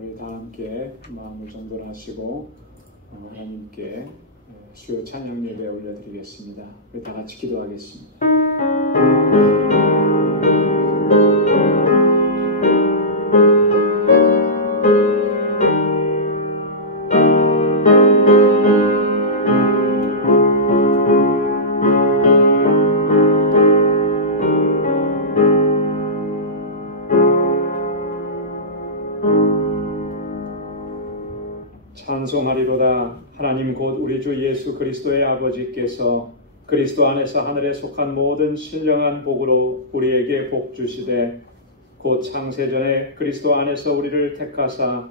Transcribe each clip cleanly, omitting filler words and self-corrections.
우리 다 함께 마음을 정돈하시고 하나님께 수요 찬양 예배 올려드리겠습니다. 우리 다 같이 기도하겠습니다. 찬송하리로다. 하나님 곧 우리 주 예수 그리스도의 아버지께서 그리스도 안에서 하늘에 속한 모든 신령한 복으로 우리에게 복 주시되 곧 창세전에 그리스도 안에서 우리를 택하사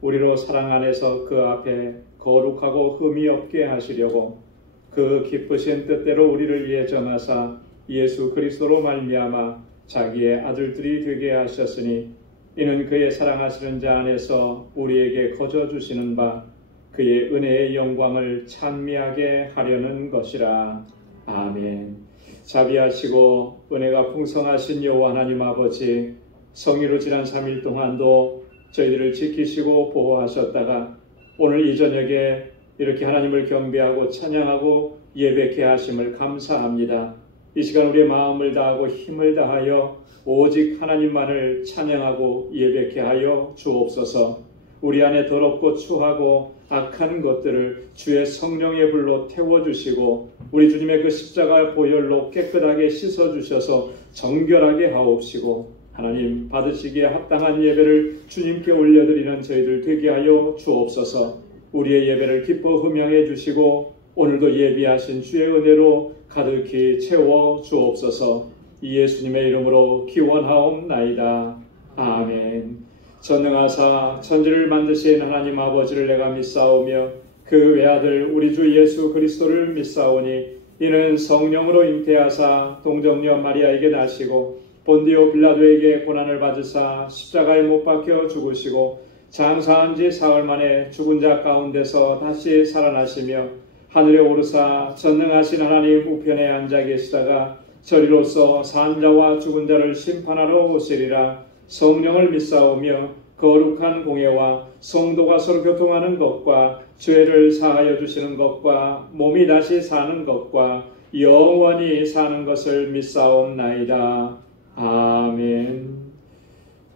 우리로 사랑 안에서 그 앞에 거룩하고 흠이 없게 하시려고 그 기쁘신 뜻대로 우리를 위해 정하사 예수 그리스도로 말미암아 자기의 아들들이 되게 하셨으니 이는 그의 사랑하시는 자 안에서 우리에게 거저 주시는 바 그의 은혜의 영광을 찬미하게 하려는 것이라. 아멘. 자비하시고 은혜가 풍성하신 여호와 하나님 아버지, 성의로 지난 3일 동안도 저희들을 지키시고 보호하셨다가 오늘 이 저녁에 이렇게 하나님을 경배하고 찬양하고 예배케 하심을 감사합니다. 이 시간 우리의 마음을 다하고 힘을 다하여 오직 하나님만을 찬양하고 예배케 하여 주옵소서. 우리 안에 더럽고 추하고 악한 것들을 주의 성령의 불로 태워주시고 우리 주님의 그 십자가 보혈로 깨끗하게 씻어주셔서 정결하게 하옵시고 하나님 받으시기에 합당한 예배를 주님께 올려드리는 저희들 되게 하여 주옵소서. 우리의 예배를 기뻐 흠양해 주시고 오늘도 예비하신 주의 은혜로 가득히 채워 주옵소서. 예수님의 이름으로 기원하옵나이다. 아멘. 전능하사 천지를 만드신 하나님 아버지를 내가 믿사오며 그 외아들 우리 주 예수 그리스도를 믿사오니 이는 성령으로 잉태하사 동정녀 마리아에게 나시고 본디오 빌라도에게 고난을 받으사 십자가에 못 박혀 죽으시고 장사한 지 사흘 만에 죽은 자 가운데서 다시 살아나시며 하늘에 오르사 전능하신 하나님 우편에 앉아 계시다가 저리로서 산 자와 죽은 자를 심판하러 오시리라. 성령을 믿사오며 거룩한 공예와 성도가 서로 교통하는 것과 죄를 사하여 주시는 것과 몸이 다시 사는 것과 영원히 사는 것을 믿사옵나이다. 아멘.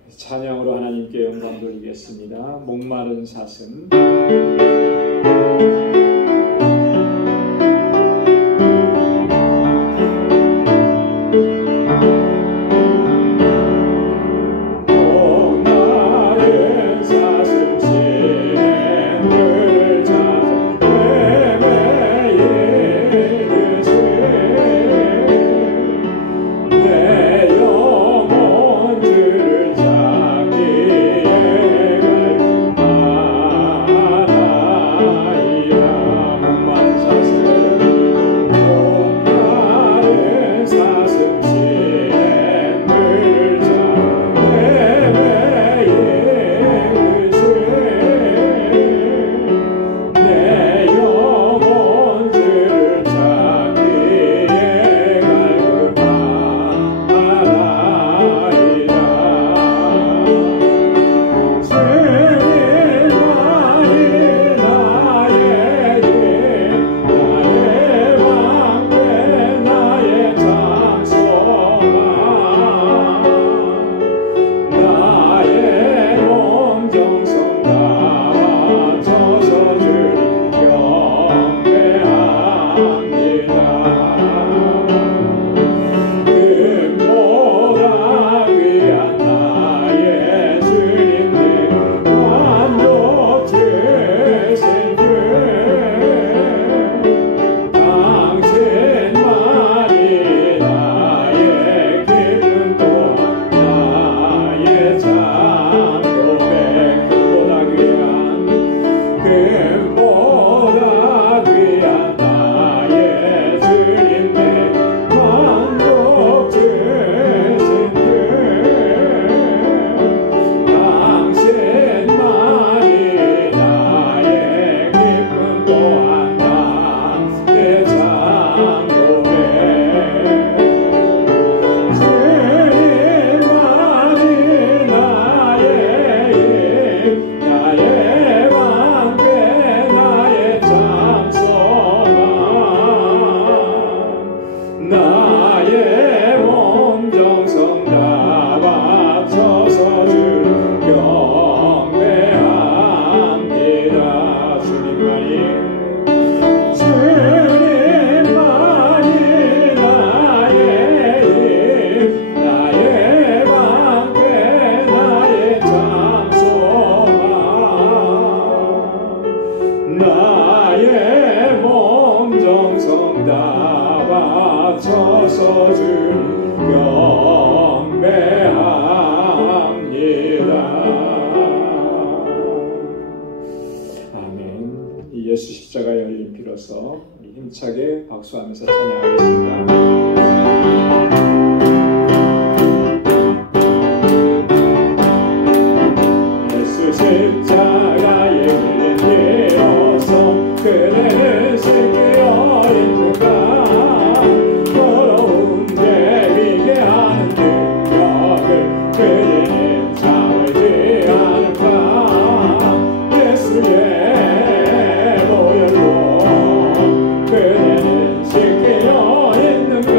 찬양으로 하나님께 영광 돌리겠습니다. 목마른 사슴. Yeah. 들어서 힘차게 박수하면서 찬양하겠습니다. 예수 십자가의 길에 뛰어서 그대는 새끼어 있는가 더러운 죄 비게 하는 능력을 그대는 참을지 않을까 예수의 보혈로 그대는 새끼어 있는가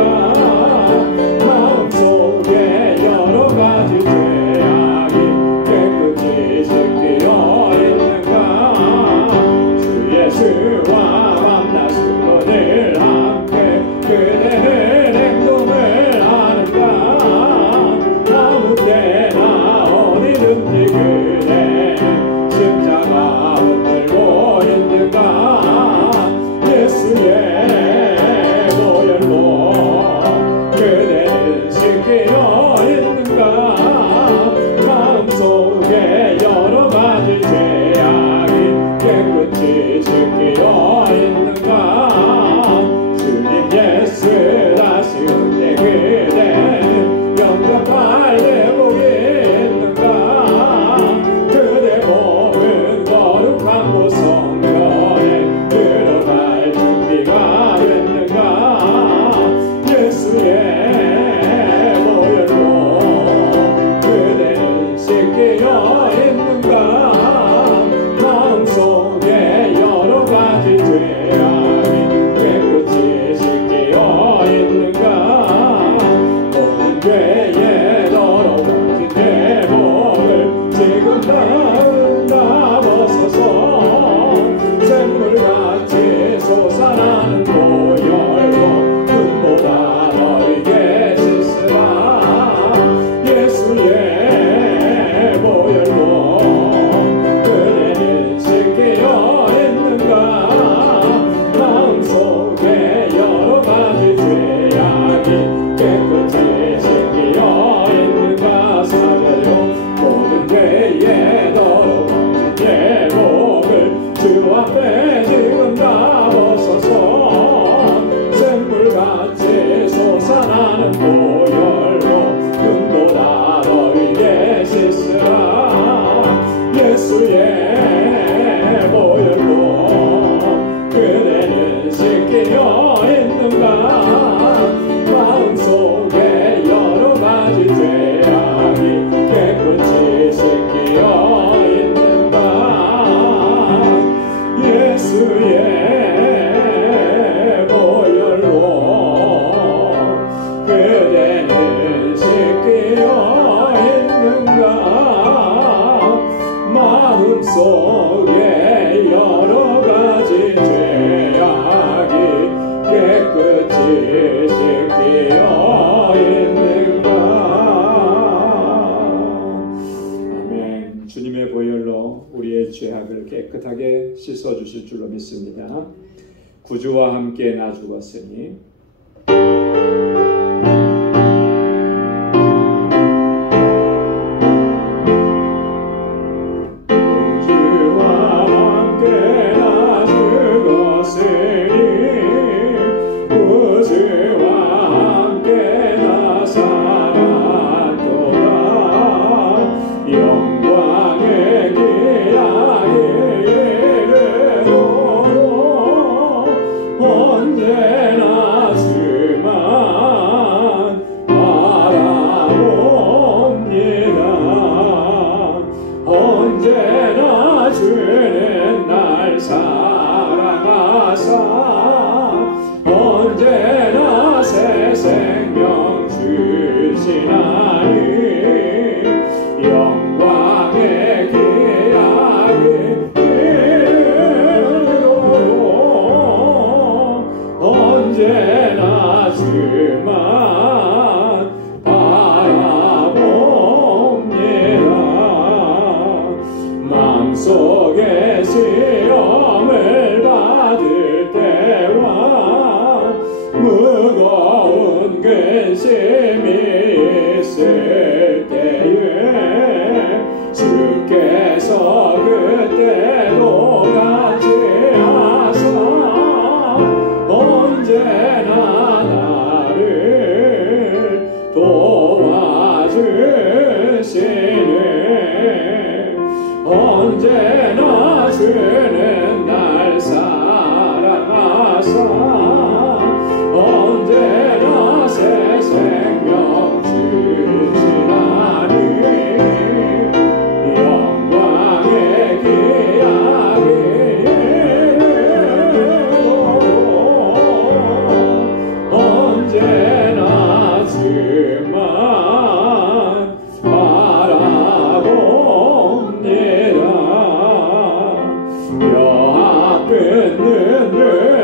마음속에 여러 가지 죄악이 깨끗이 씻기어 있는가 주 예수와 만나시고 늘 함께 그대는 행동을 하는가 아무 때나 어디든지 그대는 십자가 붙들고 있는가 예수의 보혈로 그대는 씻기어 있는가 마음속에 여러 가지 죄악이 깨끗이 씻기어 있는가 주님 예수 다시 올 때 그대는 영접할 대복이 있는가 그대 몸은 거룩한 곳 성전에 들어갈 준비가 됐는가 예수의 보혈로 그대는 씻기어 있는가 마음속에 여러 가지 죄악이 깨끗이 씻기어 있는가 모든 죄의 더러운 대복을 지금 다 벗어서 샘물같이 솟아나는 보혈로 눈보다 너에게 씻으라 예수의 보혈로 그대는 씻기어 있는가 마음속에 여러 가지 죄악이 깨끗이 씻기어 있는가 사절요 모든 죄의 더러운 예복을 주 앞에 지금 다 벗어서 샘물같이 솟아나는 보혈로 눈보다 너에게 씻으라 예수의 보혈로 그대는 씻기어 있는가 마음속에 여러 가지 죄악이 깨끗이 씻기어 있는가 예수의 보혈로 그대는 씻기어 있는가 마음속에 여러 가지 죄악이 깨끗이 씻기어 있는가 아멘. 주님의 보혈로 우리의 죄악을 깨끗하게 씻어주실 줄로 믿습니다. 구주와 함께 나 죽었으니 언제나 주만 바라봅니다. 언제나 주는 날 사랑하사 언제나 새 생명 주시나니 영광의 기약이 언제나 주만 바라봅니다. 마음속에 시험을 받을 때와 무거운 근심이 있을 때에 주께서 그때도 같이 하사 언제나 주는 날 사랑하사 언제나 새 생명 주시나니 영광의 기약이 언제나 주만 바라봅니다. 여하 끊는 눈을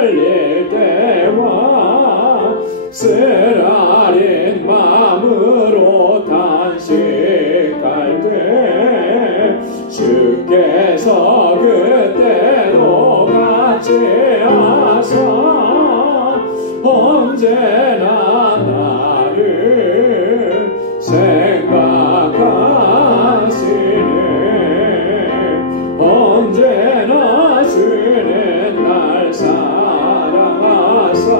흘릴 때와 쓰라린 마음으로 단식할 때 주께서 그때도 같이 하사 언제나 나를 생각하시네. 언제나 주는 날 사랑하사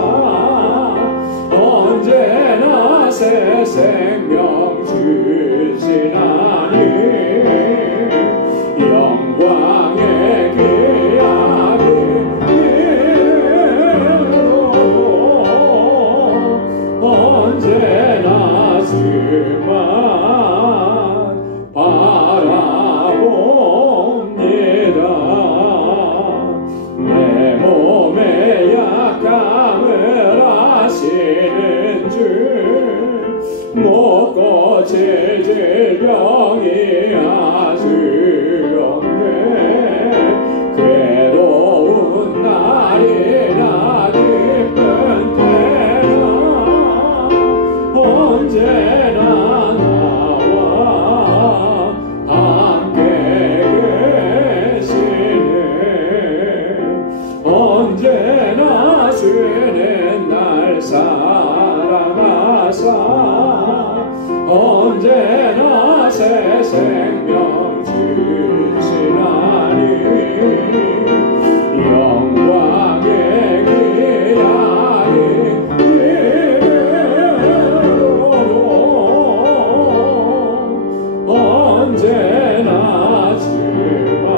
언제나 새 생명 주시나니 영광의 기약이 언제나 주만 바라봅니다. 내 몸의 약함을 아시는 주 못 고칠 질병이 아주 없네. 괴로운 날이나 기쁜 때나 언제나 나와 함께 계시네. 언제나 주는 날 사랑하사 언제나 새 생명 주시나니 영광의 기약이 언제나 주만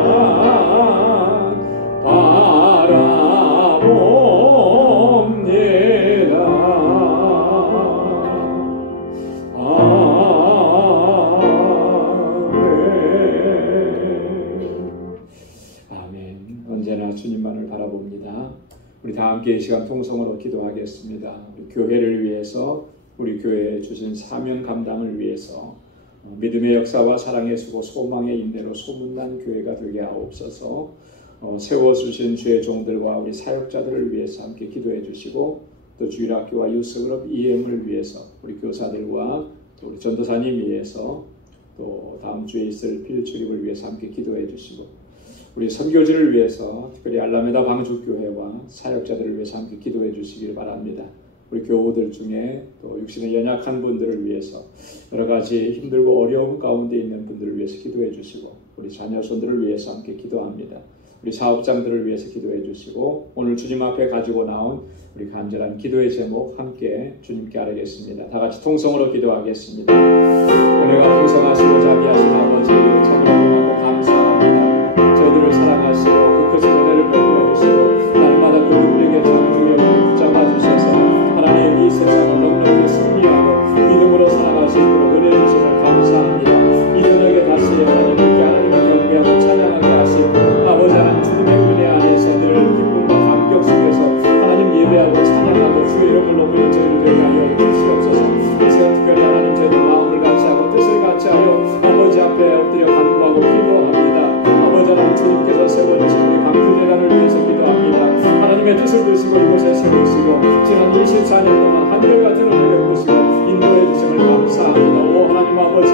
바라봅니다. 아멘. 언제나 주님만을 바라봅니다. 우리 다 함께 이 시간 통성으로 기도하겠습니다. 우리 교회를 위해서, 우리 교회에 주신 사명 감당을 위해서 믿음의 역사와 사랑의 수고 소망의 인내로 소문난 교회가 되게 하옵소서. 세워주신 주의 종들과 우리 사역자들을 위해서 함께 기도해 주시고 또 주일학교와 유스그룹 EM을 위해서 우리 교사들과 또 우리 전도사님 위해서 또 다음 주에 있을 필출입을 위해서 함께 기도해 주시고 우리 선교지를 위해서 특별히 알라메다 방주교회와 사역자들을 위해서 함께 기도해 주시길 바랍니다. 우리 교우들 중에 또 육신에 연약한 분들을 위해서 여러 가지 힘들고 어려움 가운데 있는 분들을 위해서 기도해 주시고 우리 자녀손들을 위해서 함께 기도합니다. 우리 사업장들을 위해서 기도해 주시고 오늘 주님 앞에 가지고 나온 우리 간절한 기도의 제목 함께 주님께 아뢰겠습니다. 다 같이 통성으로 기도하겠습니다. 은혜가 풍성하시고 자비하신 아버지 정말 감사합니다. 저희들을 사랑하시고 그 크신 은혜를 베풀어 주시고 날마다 그 우리에게 장주여 붙잡아 주셔서 하나님 이 세상을 넉넉히 승리하고 믿음으로 살아갈 수 있도록 은혜 주심을 감사합니다. 이 저녁에 다시 하나님께 하나님을 경배하고 찬양하게 하신 아버지 하나님 주님의 은혜 안에서 늘 기쁨과 감격 속에서 하나님 예배하고 찬양하고 주의 이름을 높이는 저희를 되게 하여 주시옵소서. 이 시간 특별히 하나님 저희들 마음을 같이 하고 뜻을 같이 하여 아버지 앞에 엎드려 간구하고 기도합니다. 아버지 하나님 주님께서 세워주신 우리 강주재단을 위해서 기도합니다. 하나님의 뜻을 드시고 이곳에 세우시고 지난 24년 동안 한결같은 은혜를 보시고 인도해 주심을 감사합니다. 오 하나님 아버지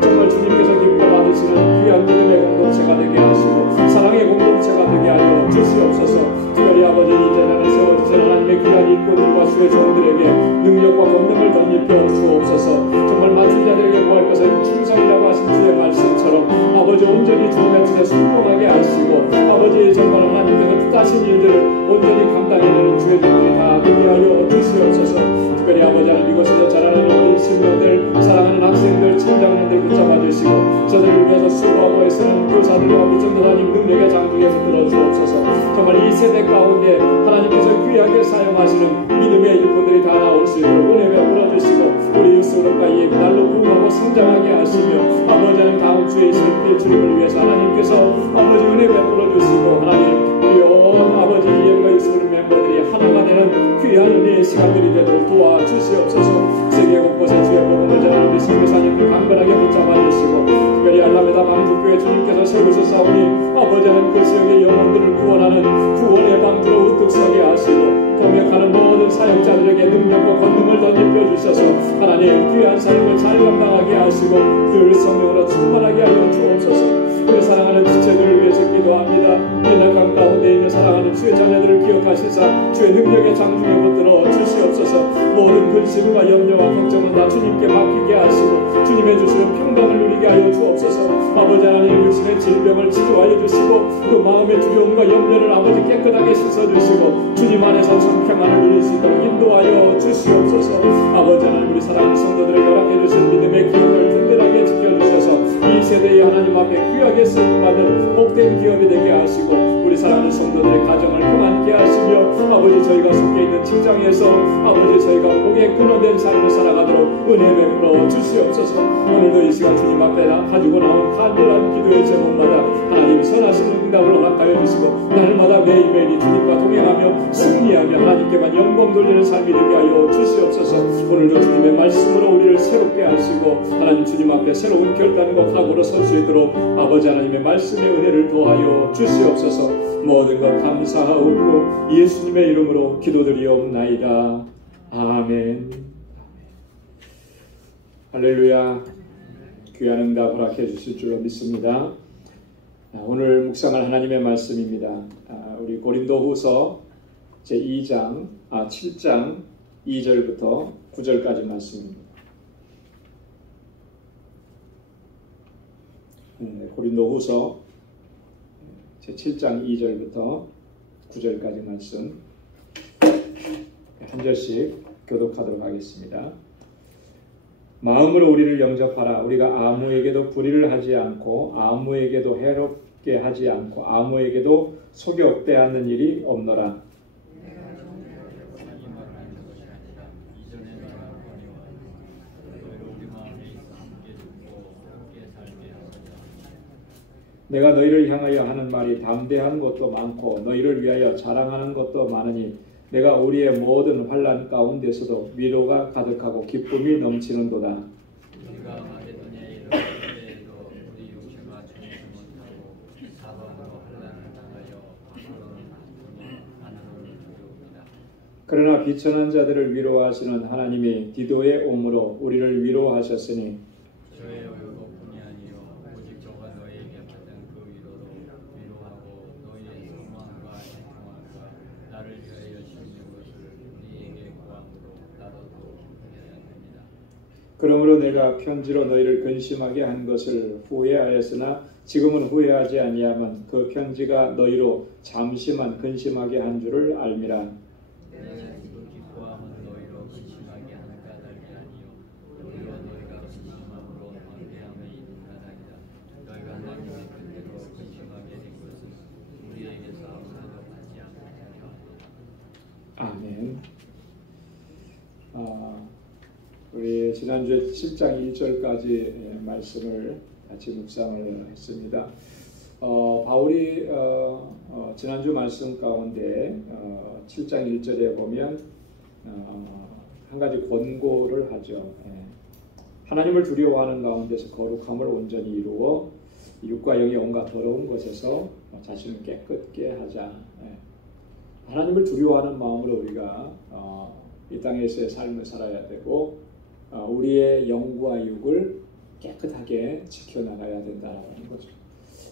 정말 주님께서 기뻐 받으시는 귀한 믿음의 공동체가 되게 하시고 사랑의 공동체가 되게 하여 주시옵소서. 특별히 아버지 이 재단을 세워주신 하나님의 귀한 일꾼들과 주의 종들에게 능력과 권능을 덧입혀 주옵소서. 정말 맡은 자들에게 구할 것은 충성이라고 하신 주의 말씀처럼 아버지 온전히 주 맺으며 순종하게 하시고 아버지 정말 하나님께서 뜻하신 일들을 온전히 감당해내는 주의 종들이 다 되게 하여 주시옵소서. 특별히 아버지 하나님 이곳에서 자라나는 어린 신령들 사랑하는 학생들 청장년들 붙잡아 주시고 저들을 위해서 수고하고 애쓰는 교사들과 우리 전도사님 능력의 장중에 붙들어 주옵소서. 정말 이 세대 가운데 하나님께서 귀하게 사용하시는 믿음의 일꾼들이 다 나올 수 있도록 은혜 베풀어 주시고 우리 유스그룹과 이 날로 부흥하고 성장하게 하시며 아버지 하나님 다음 주에 있을 주님을 위해서 하나님께서 아버지 은혜 베풀어 주시고 하나님 우리 온 아버지 이엠과 유스그룹 멤버들이 하나가 되는 귀한 은혜의 시간들이 되도록 도와주시옵소서. 세계 곳곳에 주의 복음을 전하는 우리 선교사님들 강건하게 붙잡아 주시고 특별히 알라메다 방주교회 주님께서 세우셨사오니 아버지 하나님 그 지역의 영혼들을 구원하는 구원의 방주로 우뚝 서게 하시고 동역하는 모든 사역자들에게 능력과 권능을 덧입혀 주셔서 하나님 귀한 삶을 잘 감당하게 하시고 늘 성령으로 충만하게 하여 주옵소서. 우리 사랑하는 지체들을 위해서 기도합니다. 이 낙한 가운데 있는 사랑하는 주의 자녀들을 기억하시사 주의 능력의 장중에 붙들어 주시옵소서. 모든 근심과 염려와 걱정은 다 주님께 맡기게 하시고 주님의 주시는 평강을 누리게 하여 주옵소서. 아버지 하나님 육신의 질병을 치료하여 주시고 그 마음의 두려움과 염려를 아버지 깨끗하게 씻어주시고 주님 안에서 참 평안을 누릴 수 있도록 인도하여 주시옵소서. 아버지 하나님 우리 사랑하는 성도들에게 허락해 주신 믿음의 기업을 든든하게 지켜주셔서 이 세대의 하나님 앞에 귀하게 쓰임받는 복된 기업이 되게 하시고 우리 사랑하는 성도들의 가정을 평안케 하시며 아버지 저희가 속해 있는 직장에서 아버지 저희가 복의 근원된 삶을 살아가도록 은혜 베풀어 주시옵소서. 오늘도 이 시간 주님 앞에 가지고 나온 간절한 기도의 제목마다 하나님 선하신 응답을 허락하여 주시고 날마다 매일매일이 주님과 동행하며 승리하며 하나님께만 영광 돌리는 삶이 되게 하여 주시옵소서. 오늘도 주님의 말씀으로 우리를 새롭게 하시고 하나님 주님 앞에 새로운 결단과 각오로 설 수 있도록 아버지 하나님의 말씀의 은혜를 더하여 주시옵소서. 모든 것 감사하오고 예수님의 이름으로 기도드리옵나이다. 아멘. 할렐루야. 귀한 응답 허락해 주실 줄로 믿습니다. 오늘 묵상할 하나님의 말씀입니다. 우리 고린도후서 제2장 7장 2절부터 9절까지 말씀입니다. 고린도후서 제7장 2절부터 9절까지 말씀 한 절씩 교독하도록 하겠습니다. 마음으로 우리를 영접하라. 우리가 아무에게도 불의를 하지 않고 아무에게도 해롭게 하지 않고 아무에게도 속여 억대하는 일이 없노라. 내가 너희를 향하여 하는 말이 담대한 것도 많고 너희를 위하여 자랑하는 것도 많으니 내가 우리의 모든 환난 가운데서도 위로가 가득하고 기쁨이 넘치는도다. 우리가 마게도냐에 이르렀을 때에도 우리 육체가 전치 못하고 사방으로 환난을 당하여 밖으로는 아프고 안으로는 두려웁니다. 그러나 비천한 자들을 위로하시는 하나님이 디도의 오므로 우리를 위로하셨으니 저의 의복뿐이 아니요 오직 저가 너희에게 받은 그 위로로 위로하고 너희의 소망과 애통함과 나를 위하여 주신 것을 우리에게 구함으로 나로도 해야 됩니다. 그러므로 내가 편지로 너희를 근심하게 한 것을 후회하였으나 지금은 후회하지 아니하면 그 편지가 너희로 잠시만 근심하게 한 줄을 알미라. 그 기뻐함은 너희로 근심하게 하는 까닭이 아니요 우리와 너희가 근심함으로 담대함에 있는 까닭이다. 너희가 하나님의 뜻대로 근심하게 된 것은 우리에게서 아무나도 받지 않게 하려 아멘. 우리 지난주에 7장 1절까지 말씀을 같이 묵상을 했습니다. 바울이 지난주 말씀 가운데 7장 1절에 보면 한 가지 권고를 하죠. 하나님을 두려워하는 가운데서 거룩함을 온전히 이루어 육과 영의 온갖 더러운 것에서 자신을 깨끗게 하자. 하나님을 두려워하는 마음으로 우리가 이 땅에서의 삶을 살아야 되고 우리의 영과 육을 깨끗하게 지켜나가야 된다는 거죠.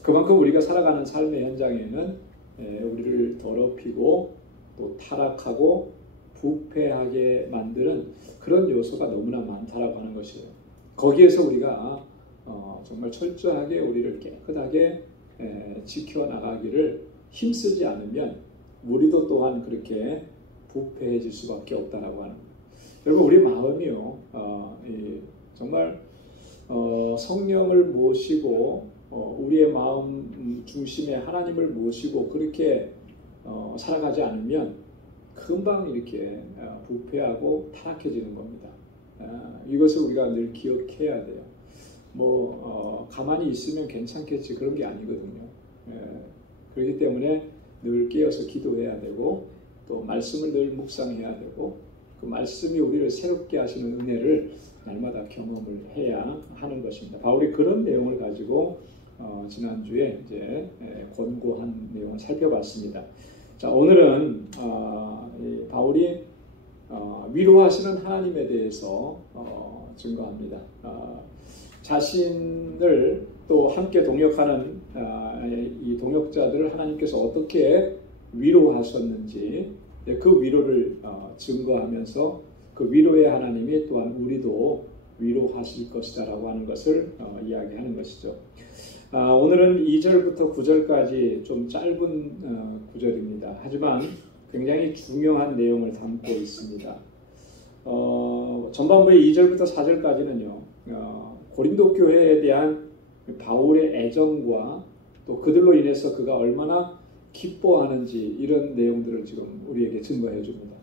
그만큼 우리가 살아가는 삶의 현장에는 우리를 더럽히고 또 타락하고 부패하게 만드는 그런 요소가 너무나 많다라고 하는 것이에요. 거기에서 우리가 정말 철저하게 우리를 깨끗하게 지켜나가기를 힘쓰지 않으면 우리도 또한 그렇게 부패해질 수밖에 없다라고 하는 거예요. 여러분, 우리 마음이요, 정말 성령을 모시고 우리의 마음 중심에 하나님을 모시고 그렇게 살아가지 않으면 금방 이렇게 부패하고 타락해지는 겁니다. 이것을 우리가 늘 기억해야 돼요. 가만히 있으면 괜찮겠지, 그런 게 아니거든요. 그렇기 때문에 늘 깨어서 기도해야 되고, 또 말씀을 늘 묵상해야 되고, 그 말씀이 우리를 새롭게 하시는 은혜를 날마다 경험을 해야 하는 것입니다. 바울이 그런 내용을 가지고 지난주에 이제 권고한 내용을 살펴봤습니다. 자, 오늘은 바울이 위로하시는 하나님에 대해서 증거합니다. 자신을 또 함께 동역하는 이 동역자들을 하나님께서 어떻게 위로하셨는지, 그 위로를 증거하면서 그 위로의 하나님이 또한 우리도 위로하실 것이다 라고 하는 것을 이야기하는 것이죠. 오늘은 2절부터 9절까지 좀 짧은 구절입니다. 하지만 굉장히 중요한 내용을 담고 있습니다. 전반부의 2절부터 4절까지는요, 고린도 교회에 대한 바울의 애정과 또 그들로 인해서 그가 얼마나 기뻐하는지, 이런 내용들을 지금 우리에게 증거해 줍니다.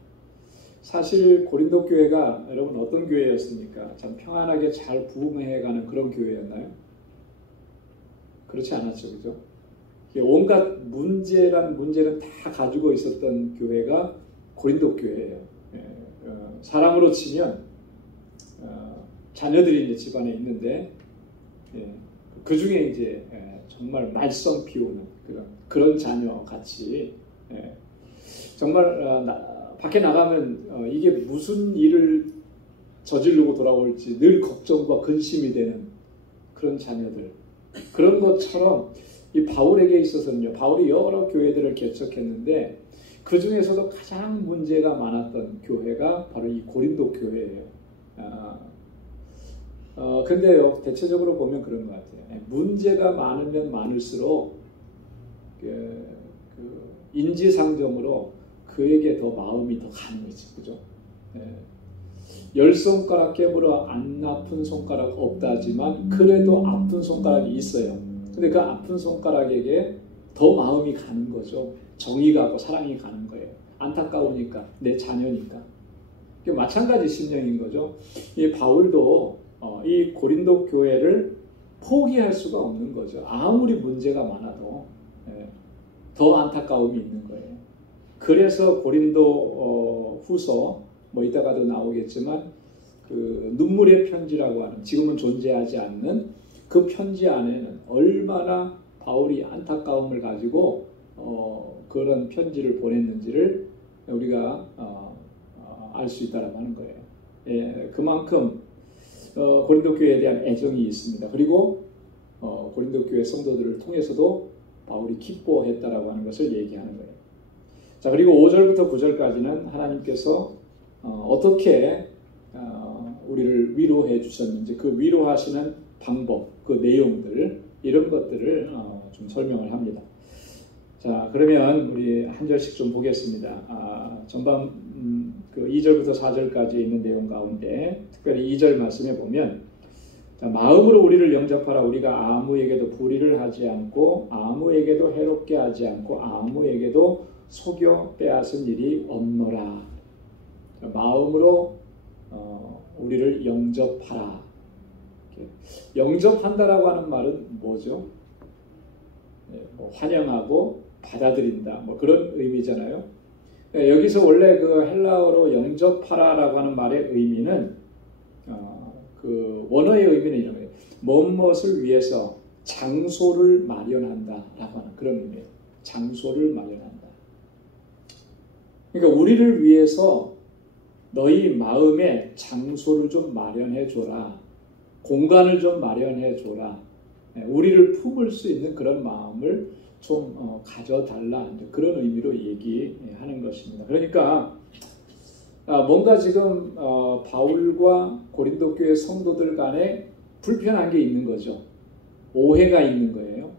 사실 고린도 교회가 여러분 어떤 교회였습니까? 참 평안하게 잘 부흥해가는 그런 교회였나요? 그렇지 않았죠, 그죠? 온갖 문제는 다 가지고 있었던 교회가 고린도 교회예요. 사람으로 치면 자녀들이 이제 집안에 있는데, 그 중에 이제 정말 말썽 피우는 그런 자녀 같이, 정말 밖에 나가면 이게 무슨 일을 저지르고 돌아올지 늘 걱정과 근심이 되는 그런 자녀들, 그런 것처럼 이 바울에게 있어서는요, 바울이 여러 교회들을 개척했는데 그 중에서도 가장 문제가 많았던 교회가 바로 이 고린도 교회예요. 근데요, 대체적으로 보면 그런 것 같아요. 문제가 많으면 많을수록 인지상정으로 그에게 더 마음이 더 가는 거지, 그죠? 10손가락 깨물어 안 아픈 손가락 없다지만 그래도 아픈 손가락이 있어요. 근데 그 아픈 손가락에게 더 마음이 가는 거죠. 정이 가고 사랑이 가는 거예요. 안타까우니까, 내 자녀니까. 마찬가지 심령인 거죠. 이 바울도 이 고린도 교회를 포기할 수가 없는 거죠. 아무리 문제가 많아도 더 안타까움이 있는 거예요. 그래서 고린도 후서, 이따가도 나오겠지만 그 눈물의 편지라고 하는, 지금은 존재하지 않는 그 편지 안에는 얼마나 바울이 안타까움을 가지고 그런 편지를 보냈는지를 우리가 알 수 있다라고 하는 거예요. 그만큼 고린도 교회에 대한 애정이 있습니다. 그리고 고린도 교회 성도들을 통해서도 바울이 기뻐했다라고 하는 것을 얘기하는 거예요. 자, 그리고 5절부터 9절까지는 하나님께서 어떻게 우리를 위로해 주셨는지, 그 위로하시는 방법, 그 내용들, 이런 것들을 좀 설명을 합니다. 자, 그러면 우리 한 절씩 좀 보겠습니다. 전반 그 2절부터 4절까지 있는 내용 가운데 특별히 2절 말씀에 보면, 자, 마음으로 우리를 영접하라. 우리가 아무에게도 불의를 하지 않고 아무에게도 해롭게 하지 않고 아무에게도 속여 빼앗은 일이 없노라. 자, 마음으로 우리를 영접하라. 영접한다라고 하는 말은 뭐죠? 환영하고 받아들인다, 그런 의미잖아요. 여기서 원래 그 헬라어로 영접하라라고 하는 말의 의미는 그 원어의 의미는 이런 거예요. 무엇을 위해서 장소를 마련한다라고 하는 그런 의미예요. 장소를 마련한다. 그러니까 우리를 위해서 너희 마음에 장소를 좀 마련해 줘라. 공간을 좀 마련해 줘라. 우리를 품을 수 있는 그런 마음을 좀 가져달라, 그런 의미로 얘기하는 것입니다. 그러니까 뭔가 지금 바울과 고린도 교회 성도들 간에 불편한 게 있는 거죠. 오해가 있는 거예요.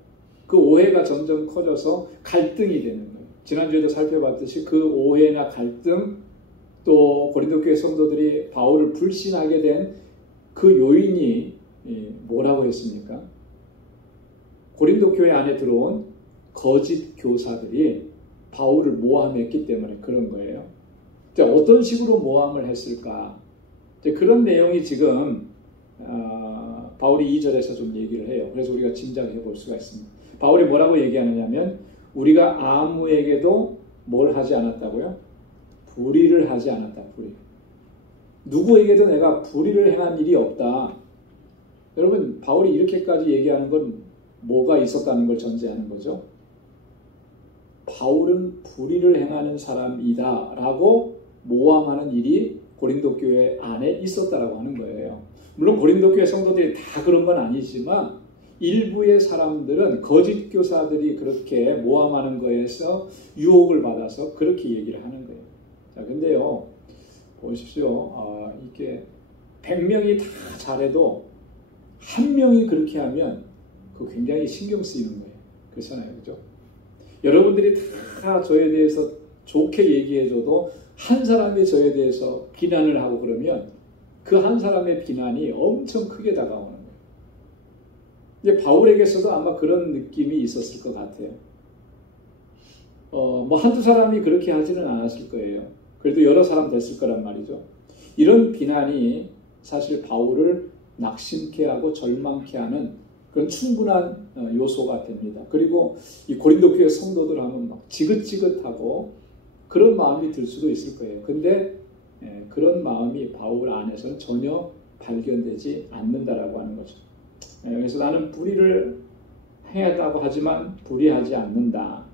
그 오해가 점점 커져서 갈등이 되는 거예요. 지난주에도 살펴봤듯이 그 오해나 갈등, 또 고린도 교회 성도들이 바울을 불신하게 된 그 요인이 뭐라고 했습니까? 고린도 교회 안에 들어온 거짓 교사들이 바울을 모함했기 때문에 그런 거예요. 어떤 식으로 모함을 했을까? 그런 내용이 지금 바울이 2절에서 좀 얘기를 해요. 그래서 우리가 짐작해 볼 수가 있습니다. 바울이 뭐라고 얘기하느냐면 우리가 아무에게도 뭘 하지 않았다고요? 불의를 하지 않았다. 불의. 누구에게도 내가 불의를 행한 일이 없다. 여러분, 바울이 이렇게까지 얘기하는 건 뭐가 있었다는 걸 전제하는 거죠. 바울은 불의를 행하는 사람이다 라고 모함하는 일이 고린도 교회 안에 있었다라고 하는 거예요. 물론 고린도 교회 성도들이 다 그런 건 아니지만 일부의 사람들은 거짓 교사들이 그렇게 모함하는 거에서 유혹을 받아서 그렇게 얘기를 하는 거예요. 자, 근데요, 보십시오. 이게 100명이 다 잘해도 한 명이 그렇게 하면 그 굉장히 신경 쓰이는 거예요. 그렇잖아요. 그죠? 여러분들이 다 저에 대해서 좋게 얘기해줘도 한 사람이 저에 대해서 비난을 하고 그러면 그 한 사람의 비난이 엄청 크게 다가오는 거예요. 이제 바울에게서도 아마 그런 느낌이 있었을 것 같아요. 뭐 한두 사람이 그렇게 하지는 않았을 거예요. 그래도 여러 사람 됐을 거란 말이죠. 이런 비난이 사실 바울을 낙심케 하고 절망케 하는 그런 충분한 요소가 됩니다. 그리고 이 고린도 교회 성도들 하면 막 지긋지긋하고 그런 마음이 들 수도 있을 거예요. 근데 그런 마음이 바울 안에서는 전혀 발견되지 않는다라고 하는 거죠. 그래서 나는 불의를 행했다고 하지만 불의하지 않는다.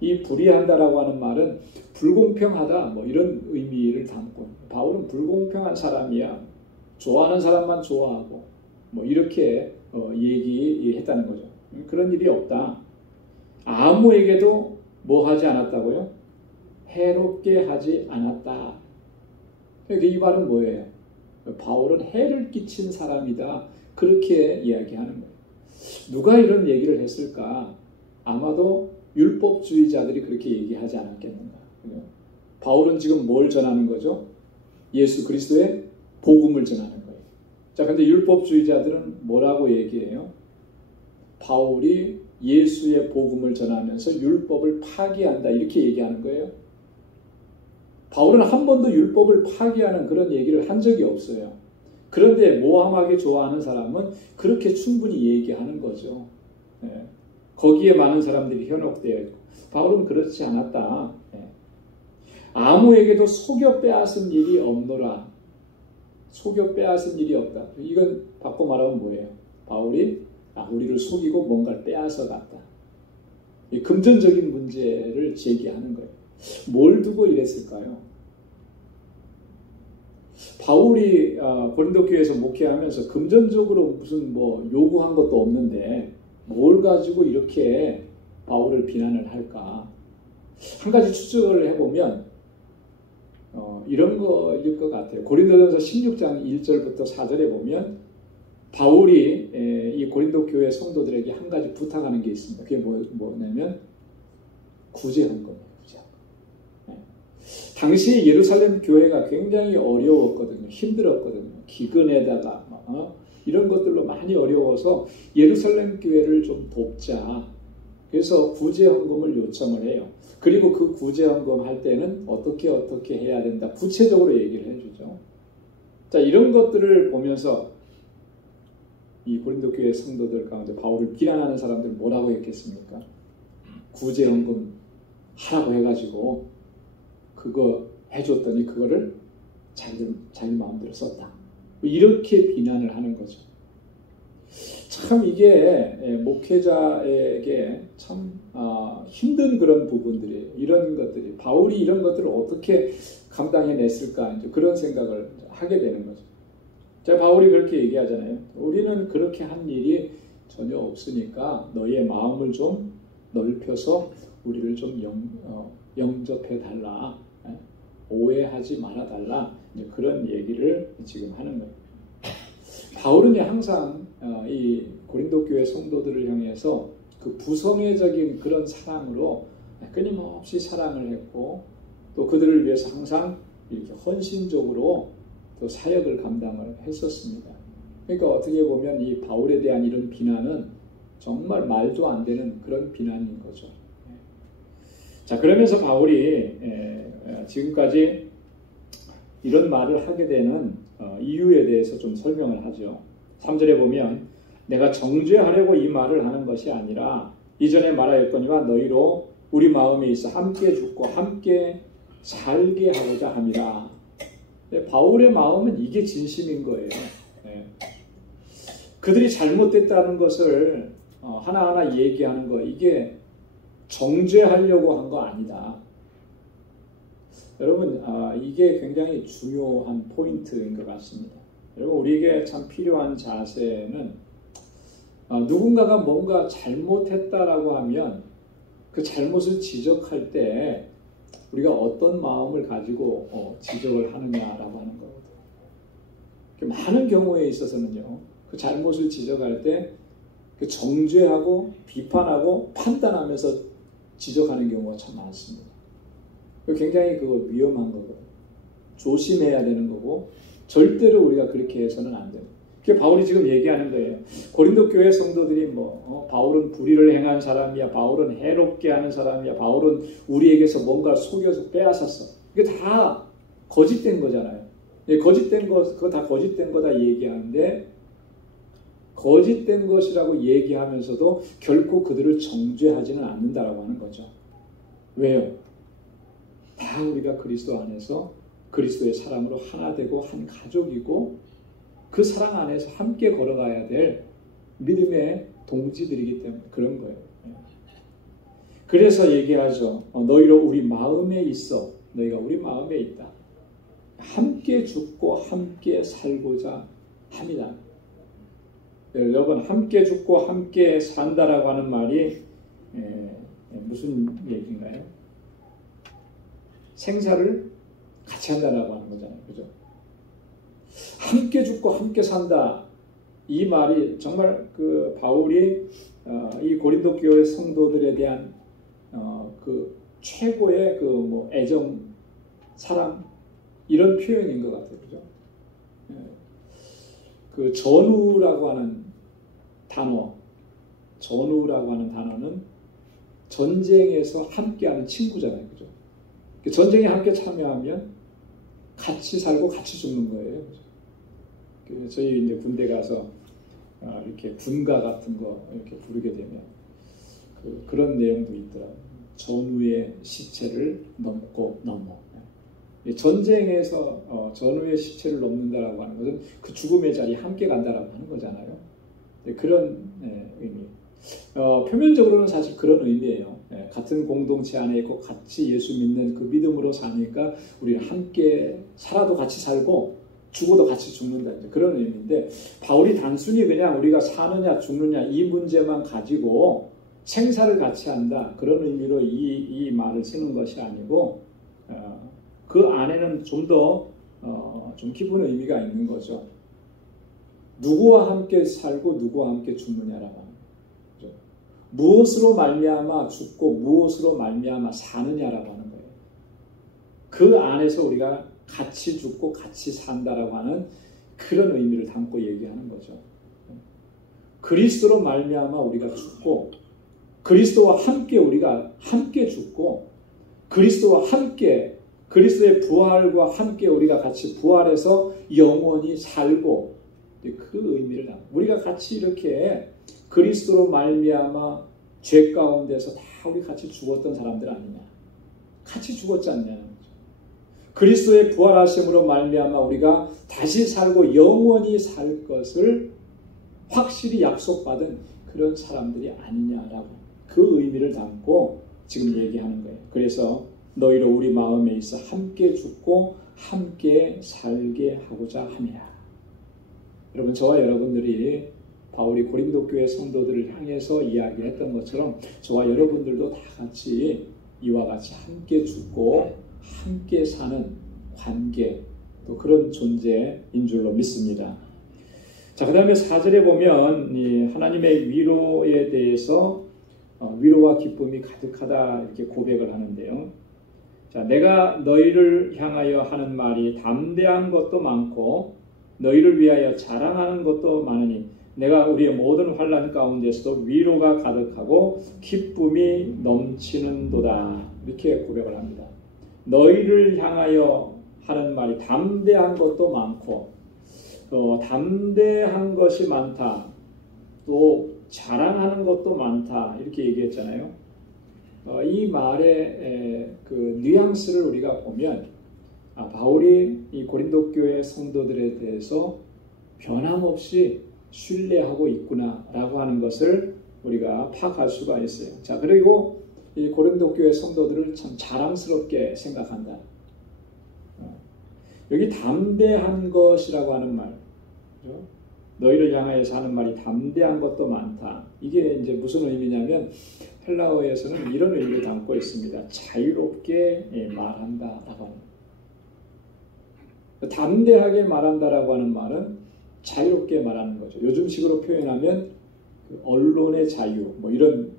이 불의한다라고 하는 말은 불공평하다 뭐 이런 의미를 담고, 바울은 불공평한 사람이야. 좋아하는 사람만 좋아하고 뭐 이렇게 얘기했다는 거죠. 그런 일이 없다. 아무에게도 뭐 하지 않았다고요? 해롭게 하지 않았다. 그러니까 이 말은 뭐예요? 바울은 해를 끼친 사람이다. 그렇게 이야기하는 거예요. 누가 이런 얘기를 했을까? 아마도 율법주의자들이 그렇게 얘기하지 않았겠는가. 바울은 지금 뭘 전하는 거죠? 예수 그리스도의 복음을 전하는 거예요. 자, 근데 율법주의자들은 뭐라고 얘기해요? 바울이 예수의 복음을 전하면서 율법을 파기한다 이렇게 얘기하는 거예요. 바울은 한 번도 율법을 파기하는 그런 얘기를 한 적이 없어요. 그런데 모함하기 좋아하는 사람은 그렇게 충분히 얘기하는 거죠. 거기에 많은 사람들이 현혹되어 있고, 바울은 그렇지 않았다. 아무에게도 속여 빼앗은 일이 없노라. 속여 빼앗은 일이 없다. 이건 바꿔 말하면 뭐예요? 바울이 우리를 속이고 뭔가를 빼앗아 갔다. 이 금전적인 문제를 제기하는 거예요. 뭘 두고 이랬을까요? 바울이 고린도 교회에서 목회하면서 금전적으로 무슨 뭐 요구한 것도 없는데 뭘 가지고 이렇게 바울을 비난을 할까? 한 가지 추측을 해보면 이런 거일 것 같아요. 고린도전서 16장 1절부터 4절에 보면 바울이 이 고린도 교회 성도들에게 한 가지 부탁하는 게 있습니다. 그게 뭐냐면 구제헌금이에요. 당시 예루살렘 교회가 굉장히 어려웠거든요. 힘들었거든요. 기근에다가 이런 것들로 많이 어려워서 예루살렘 교회를 좀 돕자. 그래서 구제헌금을 요청을 해요. 그리고 그 구제헌금 할 때는 어떻게 해야 된다. 구체적으로 얘기를 해주죠. 자, 이런 것들을 보면서 이 고린도 교회 성도들 가운데 바울을 비난하는 사람들 뭐라고 했겠습니까? 구제헌금 하라고 해가지고 그거 해줬더니 그거를 자기 마음대로 썼다. 이렇게 비난을 하는 거죠. 참 이게 목회자에게 참 힘든 그런 부분들이, 이런 것들이, 바울이 이런 것들을 어떻게 감당해냈을까, 이제 그런 생각을 하게 되는 거죠. 자, 바울이 그렇게 얘기하잖아요. 우리는 그렇게 한 일이 전혀 없으니까 너의 마음을 좀 넓혀서 우리를 좀 영접해 달라. 오해하지 말아 달라. 그런 얘기를 지금 하는 거예요. 바울은 항상 이 고린도 교회 성도들을 향해서 그 부성애적인 그런 사랑으로 끊임없이 사랑을 했고 또 그들을 위해서 항상 이렇게 헌신적으로 또 사역을 감당을 했었습니다. 그러니까 어떻게 보면 이 바울에 대한 이런 비난은 정말 말도 안 되는 그런 비난인 거죠. 자, 그러면서 바울이 지금까지 이런 말을 하게 되는 이유에 대해서 좀 설명을 하죠. 3절에 보면 내가 정죄하려고 이 말을 하는 것이 아니라 이전에 말하였거니와 너희로 우리 마음에 있어 함께 죽고 함께 살게 하고자 함이라. 바울의 마음은 이게 진심인 거예요. 그들이 잘못됐다는 것을 하나하나 얘기하는 거, 이게 정죄하려고 한 거 아니다. 여러분, 이게 굉장히 중요한 포인트인 것 같습니다. 여러분, 우리에게 참 필요한 자세는 누군가가 뭔가 잘못했다라고 하면 그 잘못을 지적할 때 우리가 어떤 마음을 가지고 지적을 하느냐라고 하는 거거든요. 많은 경우에 있어서는요, 그 잘못을 지적할 때 그 정죄하고 비판하고 판단하면서 지적하는 경우가 참 많습니다. 굉장히 그거 위험한 거거든요. 조심해야 되는 거고 절대로 우리가 그렇게 해서는 안 됩니다. 그게 바울이 지금 얘기하는 거예요. 고린도 교회 성도들이 바울은 불의를 행한 사람이야, 바울은 해롭게 하는 사람이야, 바울은 우리에게서 뭔가 속여서 빼앗았어. 이게 다 거짓된 거잖아요. 거짓된 거, 그거 다 거짓된 거다 얘기하는데 거짓된 것이라고 얘기하면서도 결코 그들을 정죄하지는 않는다라고 하는 거죠. 왜요? 다 우리가 그리스도 안에서 그리스도의 사랑으로 하나 되고 한 가족이고 그 사랑 안에서 함께 걸어가야 될 믿음의 동지들이기 때문에 그런 거예요. 그래서 얘기하죠. 너희로 우리 마음에 있어. 너희가 우리 마음에 있다. 함께 죽고 함께 살고자 합니다. 여러분, 함께 죽고 함께 산다라고 하는 말이 무슨 얘기인가요? 생사를 같이 한다라고 하는 거잖아요. 그죠? 함께 죽고 함께 산다. 이 말이 정말 그 바울이 이 고린도 교회 성도들에 대한 그 최고의 그 애정, 사랑 이런 표현인 것 같아요. 그죠? 그 전우라고 하는 전우라고 하는 단어는 전쟁에서 함께하는 친구잖아요. 그죠? 전쟁에 함께 참여하면 같이 살고 같이 죽는 거예요. 그죠? 저희 이제 군대 가서 이렇게 군가 같은 거 이렇게 부르게 되면 그런 내용도 있더라고요. 전우의 시체를 넘어. 전쟁에서 전우의 시체를 넘는다라고 하는 것은 그 죽음의 자리에 함께 간다라고 하는 거잖아요. 그런 의미. 표면적으로는 사실 그런 의미예요. 같은 공동체 안에 있고 같이 예수 믿는 그 믿음으로 사니까 우리는 함께 살아도 같이 살고 죽어도 같이 죽는다. 그런 의미인데 바울이 단순히 그냥 우리가 사느냐 죽느냐 이 문제만 가지고 생사를 같이 한다. 그런 의미로 이 말을 쓰는 것이 아니고 그 안에는 좀 더 좀 깊은 의미가 있는 거죠. 누구와 함께 살고 누구와 함께 죽느냐라고 하는 거죠. 무엇으로 말미암아 죽고 무엇으로 말미암아 사느냐라고 하는 거예요. 그 안에서 우리가 같이 죽고 같이 산다라고 하는 그런 의미를 담고 얘기하는 거죠. 그리스도로 말미암아 우리가 죽고 그리스도와 함께 우리가 함께 죽고 그리스도와 함께 그리스도의 부활과 함께 우리가 같이 부활해서 영원히 살고 그 의미를 우리가 같이 이렇게 그리스도로 말미암아 죄 가운데서 다 우리 같이 죽었던 사람들 아니냐. 같이 죽었지 않냐. 그리스도의 부활하심으로 말미암아 우리가 다시 살고 영원히 살 것을 확실히 약속받은 그런 사람들이 아니냐라고 그 의미를 담고 지금 얘기하는 거예요. 그래서 너희로 우리 마음에 있어 함께 죽고 함께 살게 하고자 함이라. 여러분, 저와 여러분들이 바울이 고린도 교회 성도들을 향해서 이야기했던 것처럼 저와 여러분들도 다 같이 이와 같이 함께 죽고 함께 사는 관계 또 그런 존재인 줄로 믿습니다. 자, 그 다음에 4절에 보면 이 하나님의 위로에 대해서 위로와 기쁨이 가득하다 이렇게 고백을 하는데요. 자, 내가 너희를 향하여 하는 말이 담대한 것도 많고 너희를 위하여 자랑하는 것도 많으니 내가 우리의 모든 환난 가운데서도 위로가 가득하고 기쁨이 넘치는도다 이렇게 고백을 합니다. 너희를 향하여 하는 말이 담대한 것도 많고 담대한 것이 많다. 또 자랑하는 것도 많다. 이렇게 얘기했잖아요. 이 말의 그 뉘앙스를 우리가 보면 바울이 이 고린도 교회 성도들에 대해서 변함없이 신뢰하고 있구나라고 하는 것을 우리가 파악할 수가 있어요. 자, 그리고 이 고린도 교회 성도들을 참 자랑스럽게 생각한다. 여기 담대한 것이라고 하는 말, 너희를 향하여서 하는 말이 담대한 것도 많다. 이게 이제 무슨 의미냐면 헬라어에서는 이런 의미를 담고 있습니다. 자유롭게 말한다라고 하는. 담대하게 말한다라고 하는 말은 자유롭게 말하는 거죠. 요즘식으로 표현하면 언론의 자유, 뭐 이런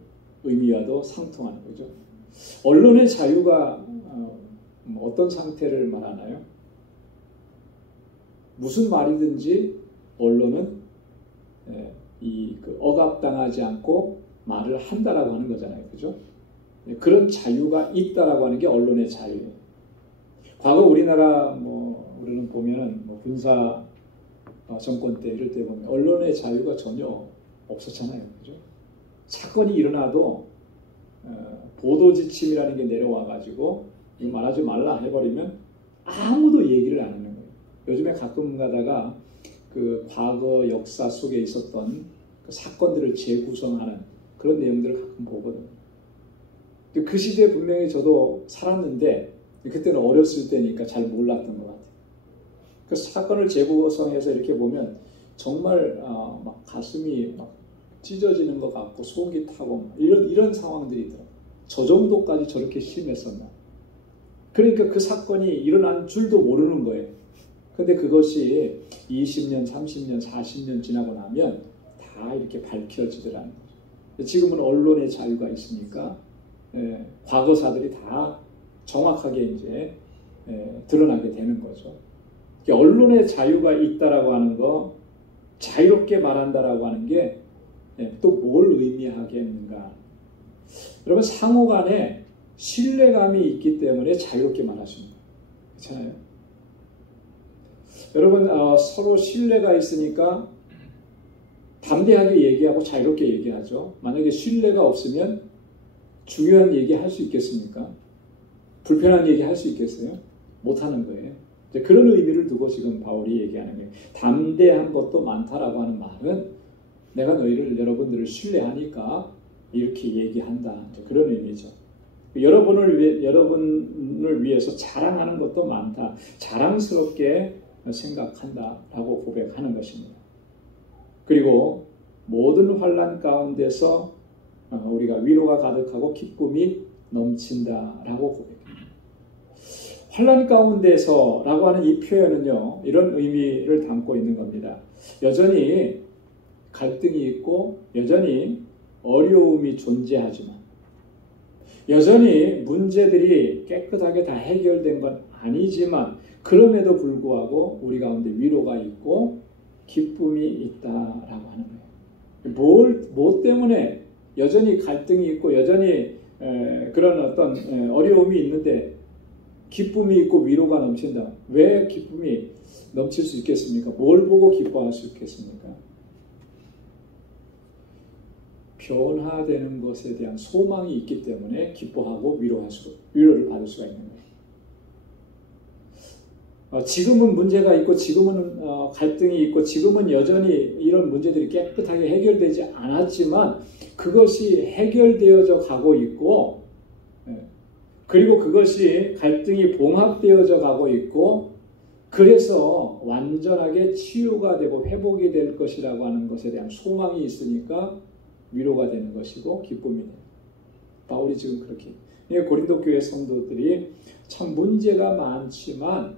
의미와도 상통하는 거죠. 언론의 자유가 어떤 상태를 말하나요? 무슨 말이든지 언론은 억압당하지 않고 말을 한다라고 하는 거잖아요. 그죠? 그런 자유가 있다라고 하는 게 언론의 자유예요. 과거 우리나라 우리는 보면은 군사 정권 때 이럴 때 보면 언론의 자유가 전혀 없었잖아요. 그죠? 사건이 일어나도 보도 지침이라는 게 내려와 가지고 이거 말하지 말라 해버리면 아무도 얘기를 안 하는 거예요. 요즘에 가끔 가다가 그 과거 역사 속에 있었던 그 사건들을 재구성하는 그런 내용들을 가끔 보거든요. 그 시대에 분명히 저도 살았는데 그때는 어렸을 때니까 잘 몰랐던 것 같아요. 그 사건을 재구성해서 이렇게 보면 정말 막 가슴이 막 찢어지는 것 같고 속이 타고 이런 상황들이 있더라고요. 저 정도까지 저렇게 심했었나. 그러니까 그 사건이 일어난 줄도 모르는 거예요. 근데 그것이 20년, 30년, 40년 지나고 나면 다 이렇게 밝혀지더라는 거죠. 지금은 언론의 자유가 있으니까 과거사들이 다 정확하게 이제 드러나게 되는 거죠. 언론의 자유가 있다라고 하는 거, 자유롭게 말한다라고 하는 게 또 뭘 의미하겠는가? 여러분 상호간에 신뢰감이 있기 때문에 자유롭게 말할 수 있는 거예요. 그렇잖아요? 여러분 서로 신뢰가 있으니까 담대하게 얘기하고 자유롭게 얘기하죠. 만약에 신뢰가 없으면 중요한 얘기 할 수 있겠습니까? 불편한 얘기 할 수 있겠어요? 못하는 거예요. 그런 의미를 두고 지금 바울이 얘기하는 거예요. 담대한 것도 많다라고 하는 말은 내가 여러분들을 신뢰하니까 이렇게 얘기한다. 그런 의미죠. 여러분을 위해서 자랑하는 것도 많다. 자랑스럽게 생각한다라고 고백하는 것입니다. 그리고 모든 환난 가운데서 우리가 위로가 가득하고 기쁨이 넘친다라고 고백합니다. 환난 가운데서라고 하는 이 표현은요, 이런 의미를 담고 있는 겁니다. 여전히 갈등이 있고 여전히 어려움이 존재하지만 여전히 문제들이 깨끗하게 다 해결된 건 아니지만 그럼에도 불구하고 우리 가운데 위로가 있고 기쁨이 있다라고 하는 거예요. 뭐 때문에 여전히 갈등이 있고 여전히 그런 어떤 어려움이 있는데 기쁨이 있고 위로가 넘친다. 왜 기쁨이 넘칠 수 있겠습니까? 뭘 보고 기뻐할 수 있겠습니까? 변화되는 것에 대한 소망이 있기 때문에 기뻐하고 위로를 받을 수가 있는 거예요. 지금은 문제가 있고 지금은 갈등이 있고 지금은 여전히 이런 문제들이 깨끗하게 해결되지 않았지만 그것이 해결되어져 가고 있고 그리고 그것이 갈등이 봉합되어져 가고 있고 그래서 완전하게 치유가 되고 회복이 될 것이라고 하는 것에 대한 소망이 있으니까 위로가 되는 것이고 기쁨이 돼요. 바울이 지금 그렇게 고린도 교회 성도들이 참 문제가 많지만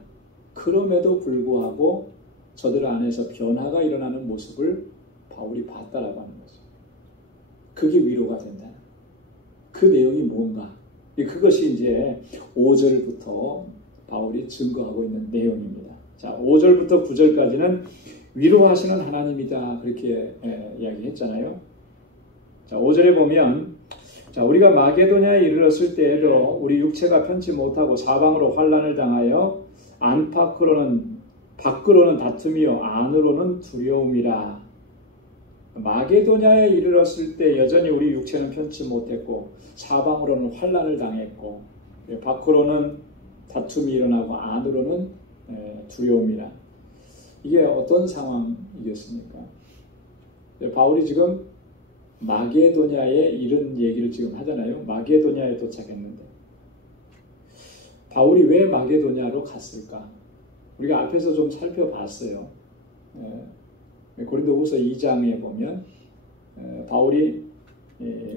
그럼에도 불구하고 저들 안에서 변화가 일어나는 모습을 바울이 봤다라고 하는 거죠. 그게 위로가 된다. 그 내용이 뭔가? 그것이 이제 5절부터 바울이 증거하고 있는 내용입니다. 자, 5절부터 9절까지는 위로하시는 하나님이다. 그렇게 이야기했잖아요. 자, 5절에 보면, 자, 우리가 마게도냐에 이르렀을 때에도 우리 육체가 편치 못하고 사방으로 환난을 당하여 밖으로는 다툼이요 안으로는 두려움이라. 마게도냐에 이르렀을 때 여전히 우리 육체는 편치 못했고 사방으로는 환난을 당했고 밖으로는 다툼이 일어나고 안으로는 두려움이라. 이게 어떤 상황이겠습니까? 바울이 지금 마게도냐에 이런 얘기를 지금 하잖아요. 마게도냐에 도착했는데 바울이 왜 마게도냐로 갔을까? 우리가 앞에서 좀 살펴봤어요. 고린도후서 2장에 보면 바울이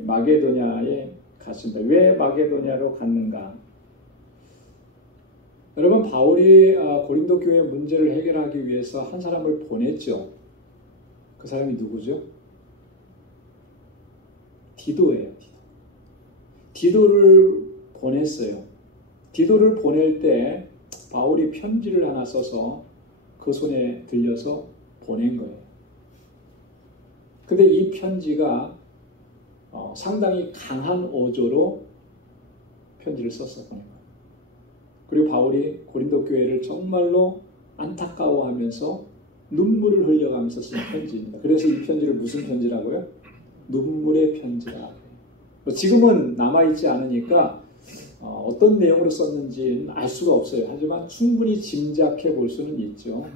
마게도냐에 갔습니다. 왜 마게도냐로 갔는가? 여러분, 바울이 고린도 교회 문제를 해결하기 위해서 한 사람을 보냈죠. 그 사람이 누구죠? 디도예요. 디도를 보냈어요. 디도를 보낼 때 바울이 편지를 하나 써서 그 손에 들려서 보낸 거예요. 근데 이 편지가 상당히 강한 어조로 편지를 써서 보낸 거예요. 그리고 바울이 고린도 교회를 정말로 안타까워하면서 눈물을 흘려가면서 쓴 편지입니다. 그래서 이 편지를 무슨 편지라고요? 눈물의 편지라. 지금은 남아있지 않으니까 어떤 내용으로 썼는지는 알 수가 없어요. 하지만 충분히 짐작해 볼 수는 있죠.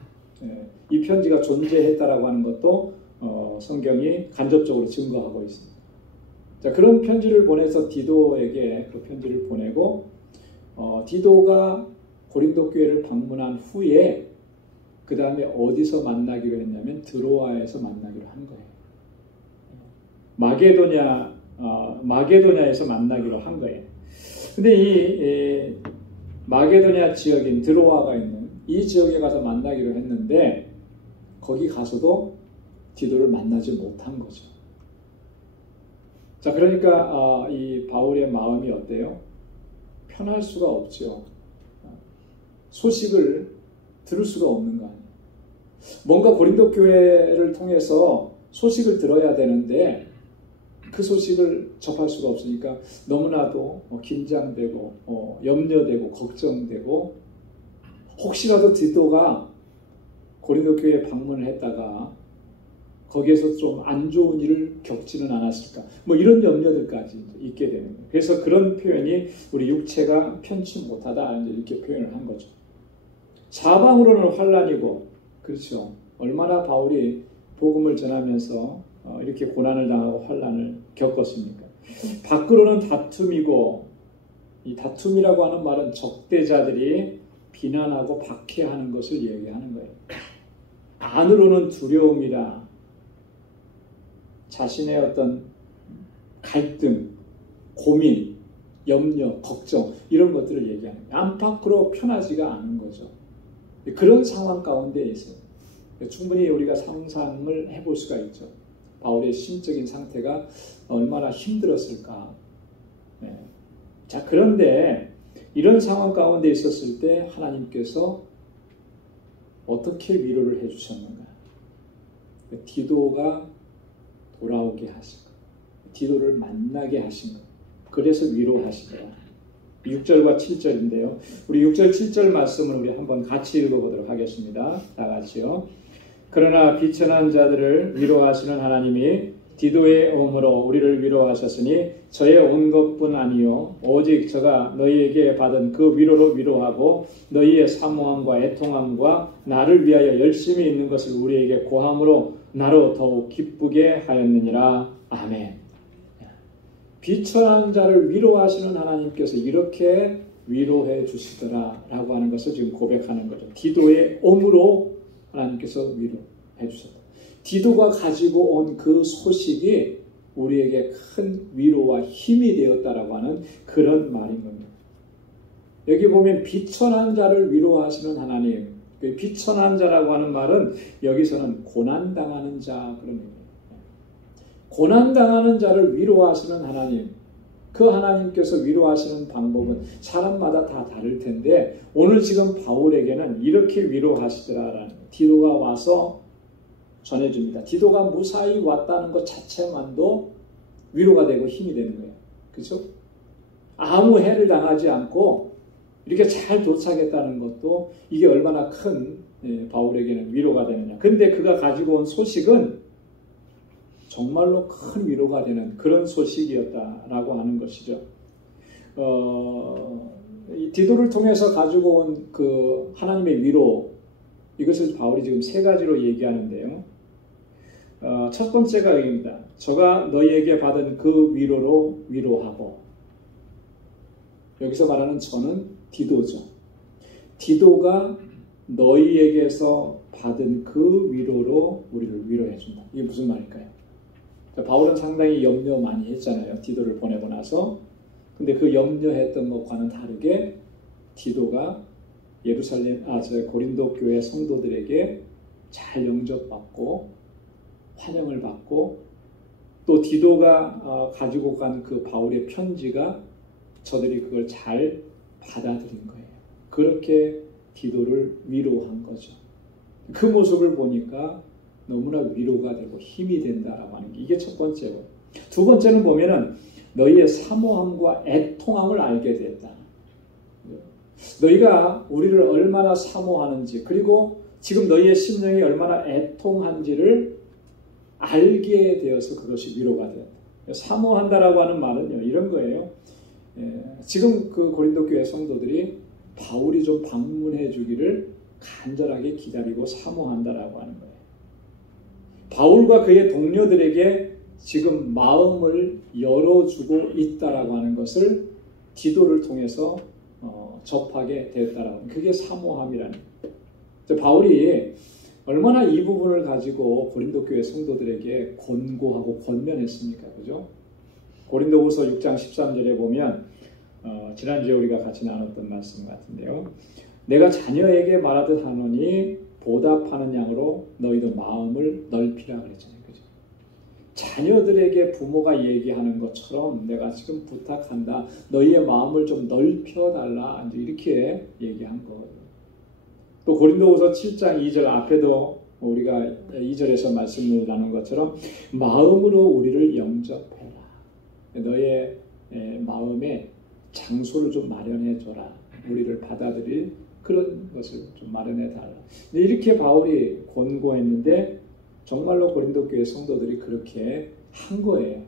이 편지가 존재했다라고 하는 것도 성경이 간접적으로 증거하고 있습니다. 자, 그런 편지를 보내서 디도에게 그 편지를 보내고 디도가 고린도 교회를 방문한 후에 그 다음에 어디서 만나기로 했냐면 드로아에서 만나기로 한 거예요. 마게도냐에서 만나기로 한 거예요. 근데 이 마게도냐 지역인 드로아가 있는 이 지역에 가서 만나기로 했는데 거기 가서도 디도를 만나지 못한 거죠. 자, 그러니까 이 바울의 마음이 어때요? 편할 수가 없죠. 소식을 들을 수가 없는 거 아니에요. 뭔가 고린도 교회를 통해서 소식을 들어야 되는데 그 소식을 접할 수가 없으니까 너무나도 긴장되고 염려되고 걱정되고 혹시라도 디도가 고린도 교회에 방문을 했다가 거기에서 좀 안 좋은 일을 겪지는 않았을까, 뭐 이런 염려들까지 있게 되는 거예요. 그래서 그런 표현이 우리 육체가 편치 못하다 이렇게 표현을 한 거죠. 사방으로는 환난이고, 그렇죠. 얼마나 바울이 복음을 전하면서 이렇게 고난을 당하고 환난을 겪었습니까? 밖으로는 다툼이고, 이 다툼이라고 하는 말은 적대자들이 비난하고 박해하는 것을 얘기하는 거예요. 안으로는 두려움이라, 자신의 어떤 갈등, 고민, 염려, 걱정 이런 것들을 얘기하는 거예요. 안팎으로 편하지가 않은 거죠. 그런 상황 가운데 있어요. 충분히 우리가 상상을 해볼 수가 있죠. 바울의 심적인 상태가 얼마나 힘들었을까. 네. 자, 그런데 이런 상황 가운데 있었을 때 하나님께서 어떻게 위로를 해주셨는가? 디도가 돌아오게 하신 것, 디도를 만나게 하신 것, 그래서 위로하시더라. 6절과 7절인데요. 우리 6절, 7절 말씀을 우리 한번 같이 읽어보도록 하겠습니다. 다 같이요. 그러나 비천한 자들을 위로하시는 하나님이 디도의 오음으로 우리를 위로하셨으니 저의 온 것뿐 아니요 오직 저가 너희에게 받은 그 위로로 위로하고 너희의 사모함과 애통함과 나를 위하여 열심히 있는 것을 우리에게 고함으로 나로 더욱 기쁘게 하였느니라. 아멘. 비천한 자를 위로하시는 하나님께서 이렇게 위로해 주시더라 라고 하는 것을 지금 고백하는 거죠. 디도의 오음으로 하나님께서 위로해 주셨다. 디도가 가지고 온 그 소식이 우리에게 큰 위로와 힘이 되었다라고 하는 그런 말인 겁니다. 여기 보면 비천한 자를 위로하시는 하나님, 비천한 자라고 하는 말은 여기서는 고난당하는 자 그런 의미예요. 고난당하는 자를 위로하시는 하나님, 그 하나님께서 위로하시는 방법은 사람마다 다 다를 텐데 오늘 지금 바울에게는 이렇게 위로하시더라라는 디도가 와서 전해줍니다. 디도가 무사히 왔다는 것 자체만도 위로가 되고 힘이 되는 거예요. 그렇죠? 아무 해를 당하지 않고 이렇게 잘 도착했다는 것도 이게 얼마나 큰 바울에게는 위로가 되느냐. 근데 그가 가지고 온 소식은 정말로 큰 위로가 되는 그런 소식이었다라고 하는 것이죠. 이 디도를 통해서 가지고 온 그 하나님의 위로, 이것을 바울이 지금 세 가지로 얘기하는데요. 첫 번째가 여기입니다. 저가 너희에게 받은 그 위로로 위로하고, 여기서 말하는 저는 디도죠. 디도가 너희에게서 받은 그 위로로 우리를 위로해 준다. 이게 무슨 말일까요? 바울은 상당히 염려 많이 했잖아요. 디도를 보내고 나서. 근데 그 염려했던 것과는 다르게 디도가 고린도 교회 성도들에게 잘 영접받고 환영을 받고 또 디도가 가지고 간 그 바울의 편지가 저들이 그걸 잘 받아들인 거예요. 그렇게 디도를 위로한 거죠. 그 모습을 보니까 너무나 위로가 되고 힘이 된다라고 하는 게 이게 첫 번째고, 두 번째는 보면은 너희의 사모함과 애통함을 알게 됐다. 너희가 우리를 얼마나 사모하는지, 그리고 지금 너희의 심령이 얼마나 애통한지를 알게 되어서 그것이 위로가 되었다. 사모한다라고 하는 말은요, 이런 거예요. 지금 그 고린도 교회 성도들이 바울이 좀 방문해 주기를 간절하게 기다리고 사모한다라고 하는 거예요. 바울과 그의 동료들에게 지금 마음을 열어주고 있다라고 하는 것을 디도를 통해서 접하게 되었다라고 하는, 그게 사모함이라는 거예요. 바울이 얼마나 이 부분을 가지고 고린도 교회 성도들에게 권고하고 권면했습니까? 그죠? 고린도후서 6장 13절에 보면 지난주에 우리가 같이 나눴던 말씀 같은데요. 내가 자녀에게 말하듯 하노니 보답하는 양으로 너희도 마음을 넓히라 그랬잖아요. 그죠? 자녀들에게 부모가 얘기하는 것처럼 내가 지금 부탁한다. 너희의 마음을 좀 넓혀달라. 이렇게 얘기한 거거든요. 또 고린도후서 7장 2절 앞에도 우리가 2절에서 말씀을 나눈 것처럼 마음으로 우리를 영접해라. 너의 마음에 장소를 좀 마련해줘라. 우리를 받아들일 그런 것을 좀 마련해달라. 이렇게 바울이 권고했는데 정말로 고린도 교회 성도들이 그렇게 한 거예요.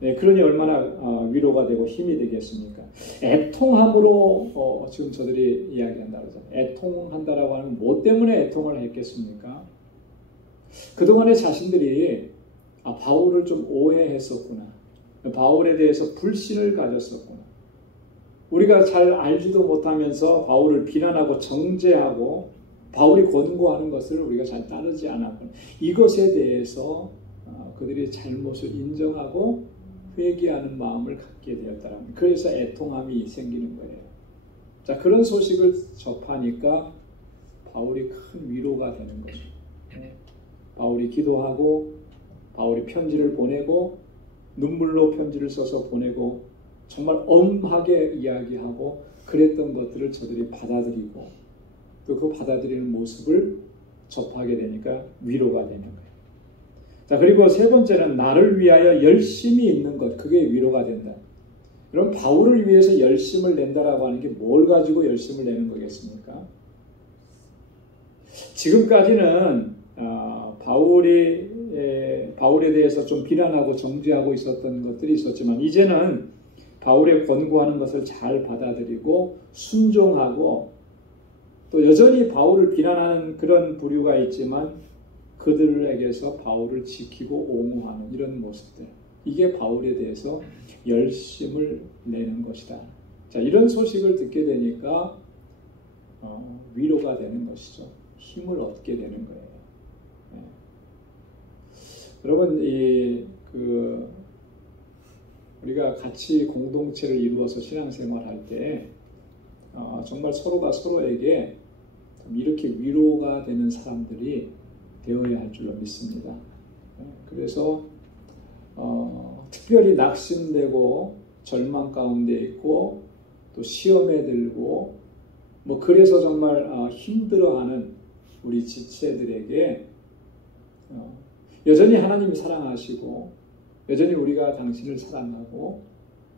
그러니 얼마나 위로가 되고 힘이 되겠습니까? 애통함으로 지금 저들이 이야기한다고 하잖아요. 애통한다라고 하는 뭐 때문에 애통을 했겠습니까? 그동안에 자신들이 바울을 좀 오해했었구나. 바울에 대해서 불신을 가졌었구나. 우리가 잘 알지도 못하면서 바울을 비난하고 정죄하고 바울이 권고하는 것을 우리가 잘 따르지 않았구나. 이것에 대해서 그들이 잘못을 인정하고 회개하는 마음을 갖게 되었다라는, 그래서 애통함이 생기는 거예요. 자, 그런 소식을 접하니까 바울이 큰 위로가 되는 거죠. 바울이 기도하고 바울이 편지를 보내고 눈물로 편지를 써서 보내고 정말 엄하게 이야기하고 그랬던 것들을 저들이 받아들이고 또 그 받아들이는 모습을 접하게 되니까 위로가 되는 거예요. 자, 그리고 세 번째는 나를 위하여 열심히 있는 것, 그게 위로가 된다. 그럼 바울을 위해서 열심을 낸다라고 하는 게 뭘 가지고 열심을 내는 거겠습니까? 지금까지는 바울에 대해서 좀 비난하고 정죄하고 있었던 것들이 있었지만 이제는 바울의 권고하는 것을 잘 받아들이고 순종하고 또 여전히 바울을 비난하는 그런 부류가 있지만 그들에게서 바울을 지키고 옹호하는 이런 모습들, 이게 바울에 대해서 열심을 내는 것이다. 자, 이런 소식을 듣게 되니까 위로가 되는 것이죠. 힘을 얻게 되는 거예요. 여러분, 우리가 같이 공동체를 이루어서 신앙생활할 때 정말 서로가 서로에게 이렇게 위로가 되는 사람들이 되어야 할 줄로 믿습니다. 그래서 특별히 낙심되고 절망 가운데 있고 또 시험에 들고 뭐 그래서 정말 힘들어하는 우리 지체들에게 여전히 하나님이 사랑하시고 여전히 우리가 당신을 사랑하고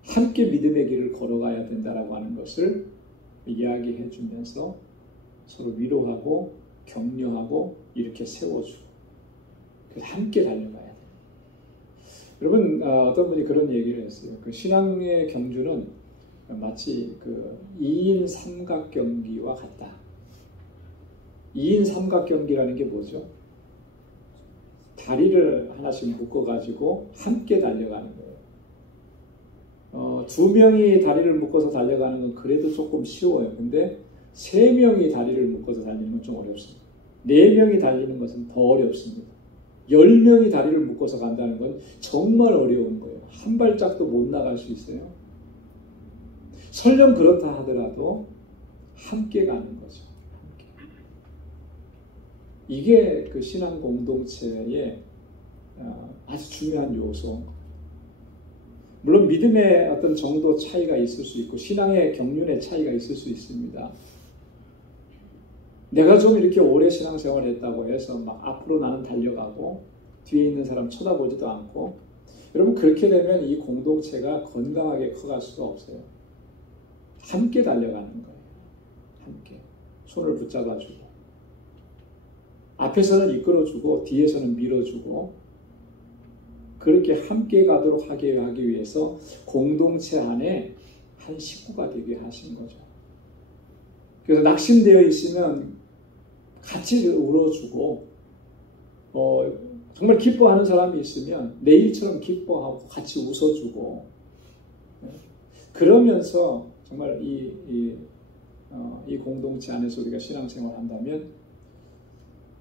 함께 믿음의 길을 걸어가야 된다라고 하는 것을 이야기해 주면서 서로 위로하고 격려하고 이렇게 세워주고 그래서 함께 달려가야 돼요. 여러분 어떤 분이 그런 얘기를 했어요. 그 신앙의 경주는 마치 그 2인 삼각경기와 같다. 2인 삼각경기라는 게 뭐죠? 다리를 하나씩 묶어가지고 함께 달려가는 거예요. 2명이 다리를 묶어서 달려가는 건 그래도 조금 쉬워요. 근데 3명이 다리를 묶어서 달리는 건 좀 어렵습니다. 4명이 달리는 것은 더 어렵습니다. 10명이 다리를 묶어서 간다는 건 정말 어려운 거예요. 한 발짝도 못 나갈 수 있어요. 설령 그렇다 하더라도 함께 가는 거죠. 함께. 이게 그 신앙 공동체의 아주 중요한 요소. 물론 믿음의 어떤 정도 차이가 있을 수 있고 신앙의 경륜의 차이가 있을 수 있습니다. 내가 좀 이렇게 오래 신앙생활을 했다고 해서 막 앞으로 나는 달려가고 뒤에 있는 사람 쳐다보지도 않고 여러분 그렇게 되면 이 공동체가 건강하게 커갈 수가 없어요. 함께 달려가는 거예요. 함께 손을 붙잡아주고 앞에서는 이끌어주고 뒤에서는 밀어주고 그렇게 함께 가도록 하기 위해서 공동체 안에 한 식구가 되게 하신 거죠. 그래서 낙심되어 있으면 같이 울어주고 정말 기뻐하는 사람이 있으면 내일처럼 기뻐하고 같이 웃어주고 그러면서 정말 이 공동체 안에서 우리가 신앙생활을 한다면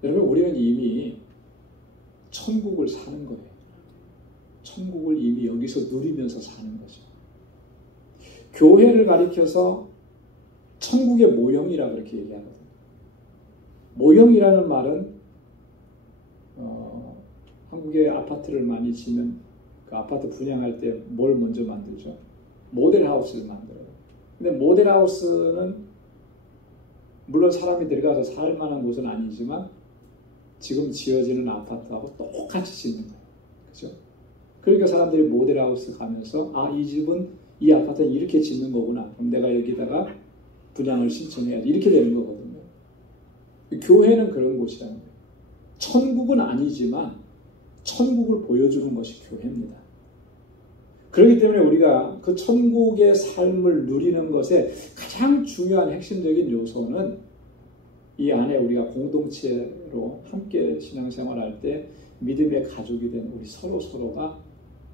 여러분 우리는 이미 천국을 사는 거예요. 천국을 이미 여기서 누리면서 사는 거죠. 교회를 가리켜서 천국의 모형이라 그렇게 얘기하거든요. 모형이라는 말은 한국의 아파트를 많이 지면 그 아파트 분양할 때 뭘 먼저 만들죠? 모델하우스를 만들어요. 근데 모델하우스는 물론 사람이 들어가서 살 만한 곳은 아니지만 지금 지어지는 아파트하고 똑같이 짓는 거예요. 그죠? 그러니까 사람들이 모델하우스 가면서 이 집은 이 아파트는 이렇게 짓는 거구나. 그럼 내가 여기다가 분양을 신청해야지. 이렇게 되는 거거든요. 교회는 그런 곳이라는 거예요. 천국은 아니지만 천국을 보여주는 것이 교회입니다. 그렇기 때문에 우리가 그 천국의 삶을 누리는 것에 가장 중요한 핵심적인 요소는 이 안에 우리가 공동체로 함께 신앙생활할 때 믿음의 가족이 된 우리 서로가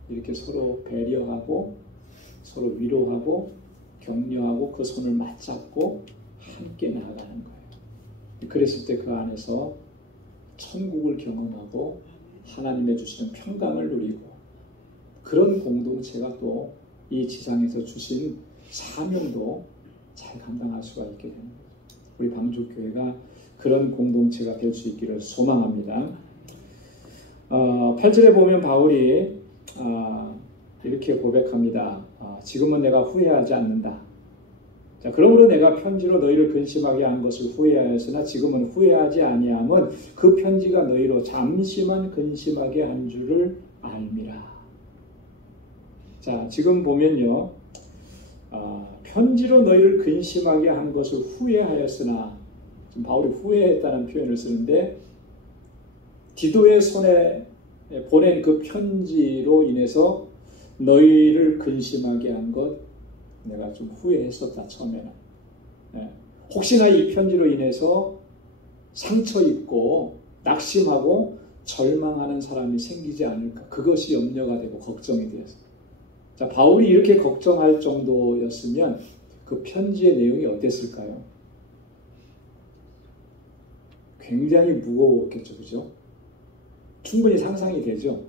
이렇게 서로 배려하고 서로 위로하고 격려하고 그 손을 맞잡고 함께 나아가는 거예요. 그랬을 때 그 안에서 천국을 경험하고 하나님의 주시는 평강을 누리고 그런 공동체가 또 이 지상에서 주신 사명도 잘 감당할 수가 있게 되는 거예요. 우리 방주교회가 그런 공동체가 될 수 있기를 소망합니다. 8절에 보면 바울이 이렇게 고백합니다. 지금은 내가 후회하지 않는다. 자, 그러므로 내가 편지로 너희를 근심하게 한 것을 후회하였으나 지금은 후회하지 아니함은 그 편지가 너희로 잠시만 근심하게 한 줄을 알미라. 자, 지금 보면요. 편지로 너희를 근심하게 한 것을 후회하였으나 지금 바울이 후회했다는 표현을 쓰는데 디도의 손에 보낸 그 편지로 인해서 너희를 근심하게 한 것 내가 좀 후회했었다 처음에는. 혹시나 이 편지로 인해서 상처 입고 낙심하고 절망하는 사람이 생기지 않을까 그것이 염려가 되고 걱정이 되었어요. 자, 바울이 이렇게 걱정할 정도였으면 그 편지의 내용이 어땠을까요? 굉장히 무거웠겠죠, 그죠? 충분히 상상이 되죠.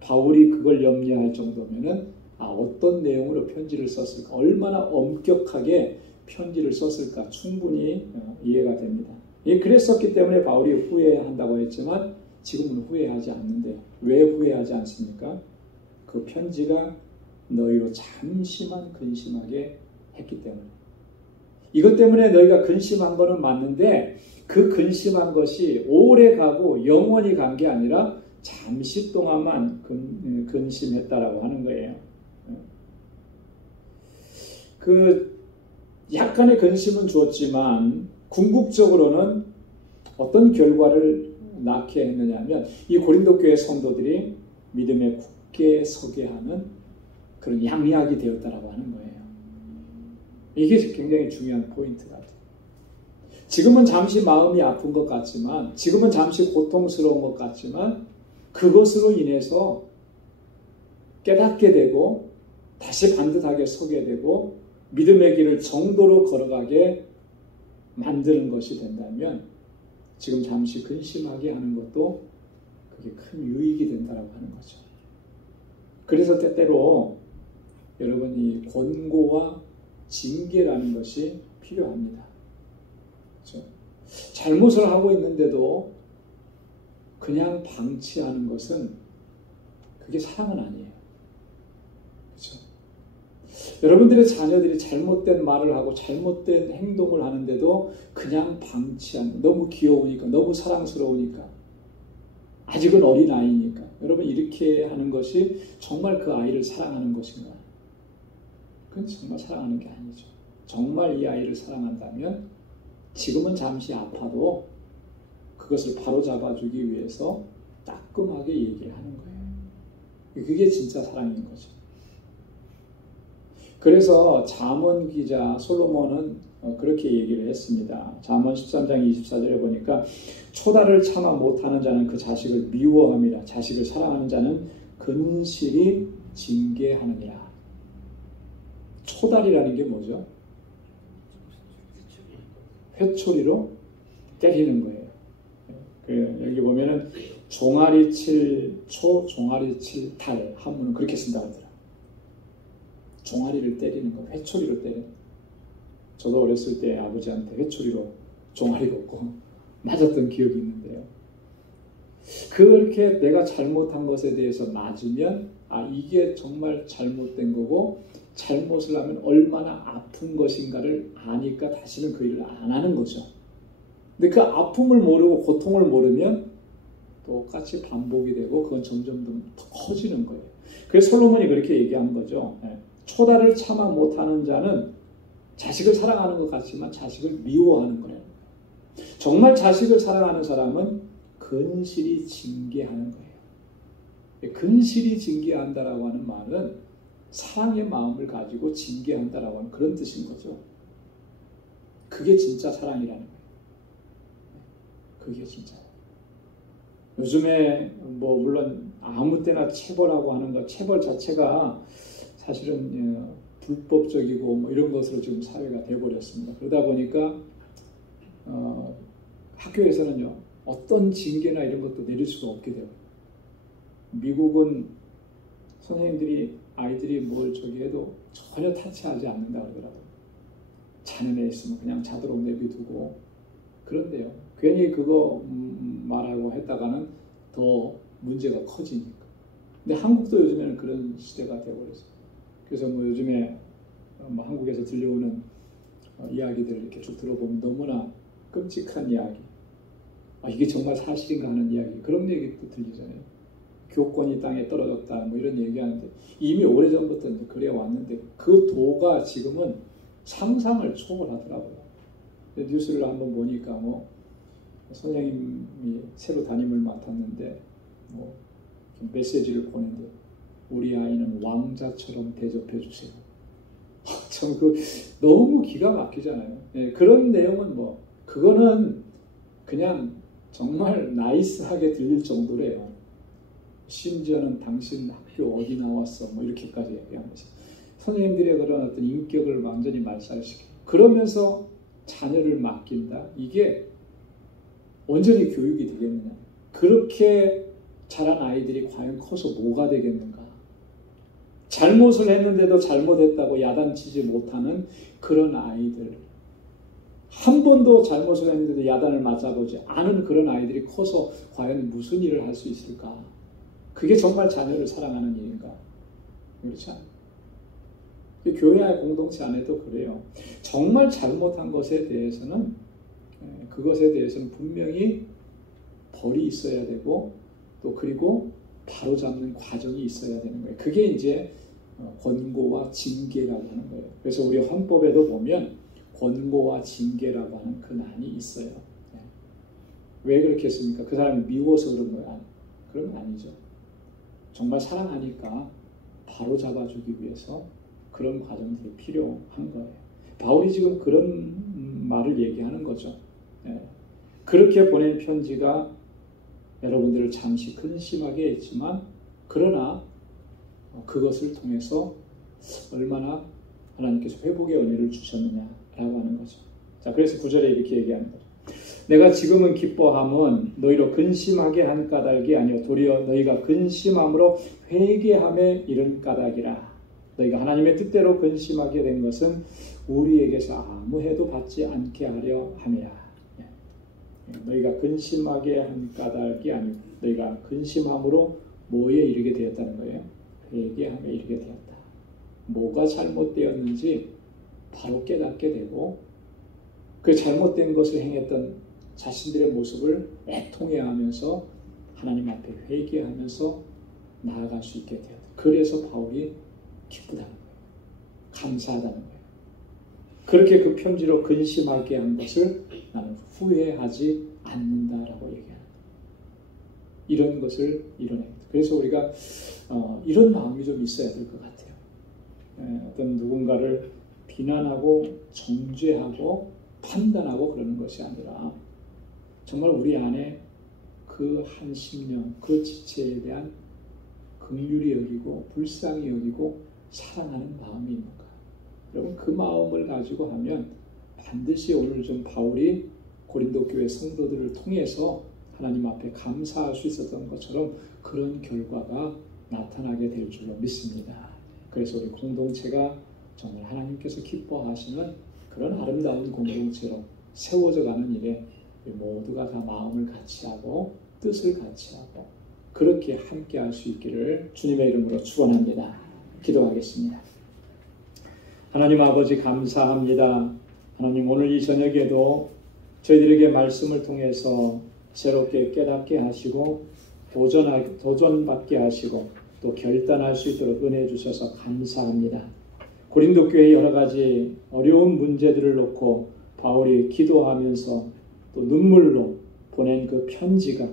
바울이 그걸 염려할 정도면은 어떤 내용으로 편지를 썼을까? 얼마나 엄격하게 편지를 썼을까? 충분히 이해가 됩니다. 그랬었기 때문에 바울이 후회한다고 했지만 지금은 후회하지 않는데요. 왜 후회하지 않습니까? 그 편지가 너희로 잠시만 근심하게 했기 때문에. 이것 때문에 너희가 근심한 거는 맞는데 그 근심한 것이 오래 가고 영원히 간 게 아니라 잠시 동안만 근심했다라고 하는 거예요. 그 약간의 근심은 주었지만 궁극적으로는 어떤 결과를 낳게 했느냐면 이 고린도 교회 성도들이 믿음에 굳게 서게 하는 그런 양약이 되었다라고 하는 거예요. 이게 굉장히 중요한 포인트 같아요. 지금은 잠시 마음이 아픈 것 같지만, 지금은 잠시 고통스러운 것 같지만 그것으로 인해서 깨닫게 되고 다시 반듯하게 서게 되고 믿음의 길을 정도로 걸어가게 만드는 것이 된다면 지금 잠시 근심하게 하는 것도 그게 큰 유익이 된다라고 하는 거죠. 그래서 때때로 여러분 이 권고와 징계라는 것이 필요합니다. 그렇죠? 잘못을 하고 있는데도 그냥 방치하는 것은 그게 사랑은 아니에요. 그렇죠? 여러분들의 자녀들이 잘못된 말을 하고 잘못된 행동을 하는데도 그냥 방치하는, 너무 귀여우니까, 너무 사랑스러우니까, 아직은 어린아이니까 여러분 이렇게 하는 것이 정말 그 아이를 사랑하는 것인가요? 그건 정말 사랑하는 게 아니죠. 정말 이 아이를 사랑한다면 지금은 잠시 아파도 그것을 바로잡아주기 위해서 따끔하게 얘기를 하는 거예요. 그게 진짜 사랑인 거죠. 그래서 잠언 기자 솔로몬은 그렇게 얘기를 했습니다. 잠언 13장 24절에 보니까 초달을 참아 못하는 자는 그 자식을 미워함이라. 자식을 사랑하는 자는 근실히 징계하느니라. 초달이라는 게 뭐죠? 회초리로 때리는 거예요. 여기 보면은 종아리 칠 초, 종아리 칠 달 한문은 그렇게 쓴다고 하더라고요. 종아리를 때리는 거, 회초리로 때리는 거. 저도 어렸을 때 아버지한테 회초리로 종아리 걷고 맞았던 기억이 있는데요. 그렇게 내가 잘못한 것에 대해서 맞으면 이게 정말 잘못된 거고 잘못을 하면 얼마나 아픈 것인가를 아니까 다시는 그 일을 안 하는 거죠. 근데 그 아픔을 모르고 고통을 모르면 똑같이 반복이 되고 그건 점점 더 커지는 거예요. 그래서 솔로몬이 그렇게 얘기한 거죠. 초달을 참아 못하는 자는 자식을 사랑하는 것 같지만 자식을 미워하는 거예요. 정말 자식을 사랑하는 사람은 근실히 징계하는 거예요. 근실히 징계한다라고 하는 말은 사랑의 마음을 가지고 징계한다라고 하는 그런 뜻인 거죠. 그게 진짜 사랑이라는 거예요. 그게 진짜예요. 요즘에 물론 아무 때나 체벌하고 하는 것, 체벌 자체가 사실은 불법적이고 이런 것으로 지금 사회가 되어버렸습니다. 그러다 보니까 학교에서는요 어떤 징계나 이런 것도 내릴 수가 없게 돼요. 미국은 선생님들이 아이들이 뭘 해도 전혀 타치하지 않는다 그러더라고요. 자는 애 있으면 그냥 자도록 내비두고. 그런데요 괜히 그거 말하고 했다가는 더 문제가 커지니까. 근데 한국도 요즘에는 그런 시대가 되어버렸어요. 그래서 요즘에 한국에서 들려오는 이야기들을 이렇게 쭉 들어보면 너무나 끔찍한 이야기. 이게 정말 사실인가 하는 이야기. 그런 얘기도 들리잖아요. 교권이 땅에 떨어졌다 이런 얘기하는데 이미 오래전부터 이제 그래 왔는데 그 도가 지금은 상상을 초월하더라고요. 뉴스를 한번 보니까 선생님이 새로 담임을 맡았는데 메시지를 보낸대. 우리 아이는 왕자처럼 대접해 주세요. 참 너무 기가 막히잖아요. 그런 내용은 그거는 그냥 정말 나이스하게 들릴 정도래요. 심지어는 당신 학교 어디 나왔어 이렇게까지 얘기하면서 선생님들의 그런 어떤 인격을 완전히 말살시키고 그러면서 자녀를 맡긴다. 이게 온전히 교육이 되겠느냐. 그렇게 자란 아이들이 과연 커서 뭐가 되겠는가. 잘못을 했는데도 잘못했다고 야단치지 못하는 그런 아이들. 한 번도 잘못을 했는데도 야단을 맞아보지 않은 그런 아이들이 커서 과연 무슨 일을 할 수 있을까? 그게 정말 자녀를 사랑하는 일인가? 그렇지 않아요. 교회 공동체 안에도 그래요. 정말 잘못한 것에 대해서는 그것에 대해서는 분명히 벌이 있어야 되고 또 그리고 바로잡는 과정이 있어야 되는 거예요. 그게 이제 권고와 징계라고 하는 거예요. 그래서 우리 헌법에도 보면 권고와 징계라고 하는 그 난이 있어요. 왜 그렇게 했습니까? 그 사람이 미워서 그런 거야? 그런 건 아니죠. 정말 사랑하니까 바로 잡아주기 위해서 그런 과정들이 필요한 거예요. 바울이 지금 그런 말을 얘기하는 거죠. 그렇게 보낸 편지가 여러분들을 잠시 근심하게 했지만 그러나 그것을 통해서 얼마나 하나님께서 회복의 은혜를 주셨느냐라고 하는 거죠. 자, 그래서 9절에 이렇게 얘기하는 거죠. 내가 지금은 기뻐함은 너희로 근심하게 한 까닭이 아니요 도리어 너희가 근심함으로 회개함에 이른 까닭이라. 너희가 하나님의 뜻대로 근심하게 된 것은 우리에게서 아무 해도 받지 않게 하려 함이라. 너희가 근심하게 한 까닭이 아니고 너희가 근심함으로 뭐에 이르게 되었다는 거예요? 회개함에 이르게 되었다. 뭐가 잘못되었는지 바로 깨닫게 되고 그 잘못된 것을 행했던 자신들의 모습을 애통해하면서 하나님 앞에 회개하면서 나아갈 수 있게 되었다. 그래서 바울이 기쁘다는 거예요. 감사하다는 거예요. 그렇게 그 편지로 근심하게 한 것을 나는 후회하지 않는다라고 얘기합니다. 이런 것을 이뤄냅니다. 그래서 우리가 이런 마음이 좀 있어야 될 것 같아요. 어떤 누군가를 비난하고 정죄하고 판단하고 그러는 것이 아니라 정말 우리 안에 그 한 심령, 그 지체에 대한 긍휼히 여기고 불쌍히 여기고 사랑하는 마음이 있는가? 여러분 그 마음을 가지고 하면 반드시 오늘 좀 바울이 고린도 교회 성도들을 통해서 하나님 앞에 감사할 수 있었던 것처럼 그런 결과가 나타나게 될 줄로 믿습니다. 그래서 우리 공동체가 정말 하나님께서 기뻐하시는 그런 아름다운 공동체로 세워져 가는 일에 모두가 다 마음을 같이 하고 뜻을 같이 하고 그렇게 함께 할 수 있기를 주님의 이름으로 축원합니다. 기도하겠습니다. 하나님 아버지 감사합니다. 하나님 오늘 이 저녁에도 저희들에게 말씀을 통해서 새롭게 깨닫게 하시고 도전받게 하시고 또 결단할 수 있도록 은혜 주셔서 감사합니다. 고린도 교회의 여러 가지 어려운 문제들을 놓고 바울이 기도하면서 또 눈물로 보낸 그 편지가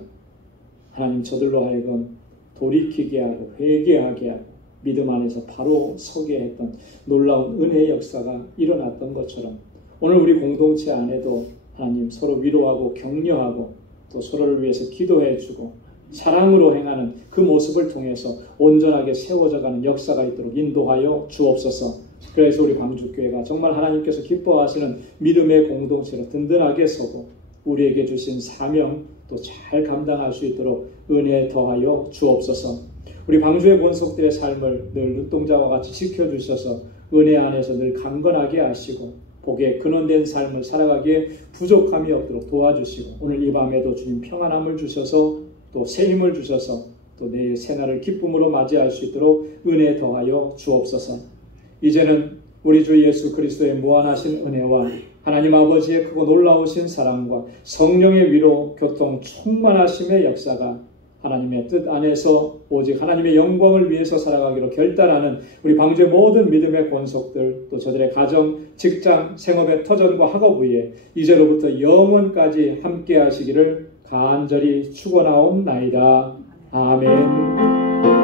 하나님 저들로 하여금 돌이키게 하고 회개하게 하고 믿음 안에서 바로 서게 했던 놀라운 은혜의 역사가 일어났던 것처럼 오늘 우리 공동체 안에도 하나님 서로 위로하고 격려하고 또 서로를 위해서 기도해주고 사랑으로 행하는 그 모습을 통해서 온전하게 세워져가는 역사가 있도록 인도하여 주옵소서. 그래서 우리 광주교회가 정말 하나님께서 기뻐하시는 믿음의 공동체로 든든하게 서고 우리에게 주신 사명 또 잘 감당할 수 있도록 은혜 더하여 주옵소서. 우리 광주의 권속들의 삶을 늘 눈동자와 같이 지켜주셔서 은혜 안에서 늘 강건하게 하시고 복에 근원된 삶을 살아가기에 부족함이 없도록 도와주시고 오늘 이 밤에도 주님 평안함을 주셔서 또 새 힘을 주셔서 또 내일 새날을 기쁨으로 맞이할 수 있도록 은혜 더하여 주옵소서. 이제는 우리 주 예수 그리스도의 무한하신 은혜와 하나님 아버지의 크고 놀라우신 사랑과 성령의 위로 교통 충만하심의 역사가 하나님의 뜻 안에서 오직 하나님의 영광을 위해서 살아가기로 결단하는 우리 광주의 모든 믿음의 권속들 또 저들의 가정, 직장, 생업의 터전과 학업 위에 이제로부터 영원까지 함께 하시기를 간절히 축원하옵나이다. 아멘.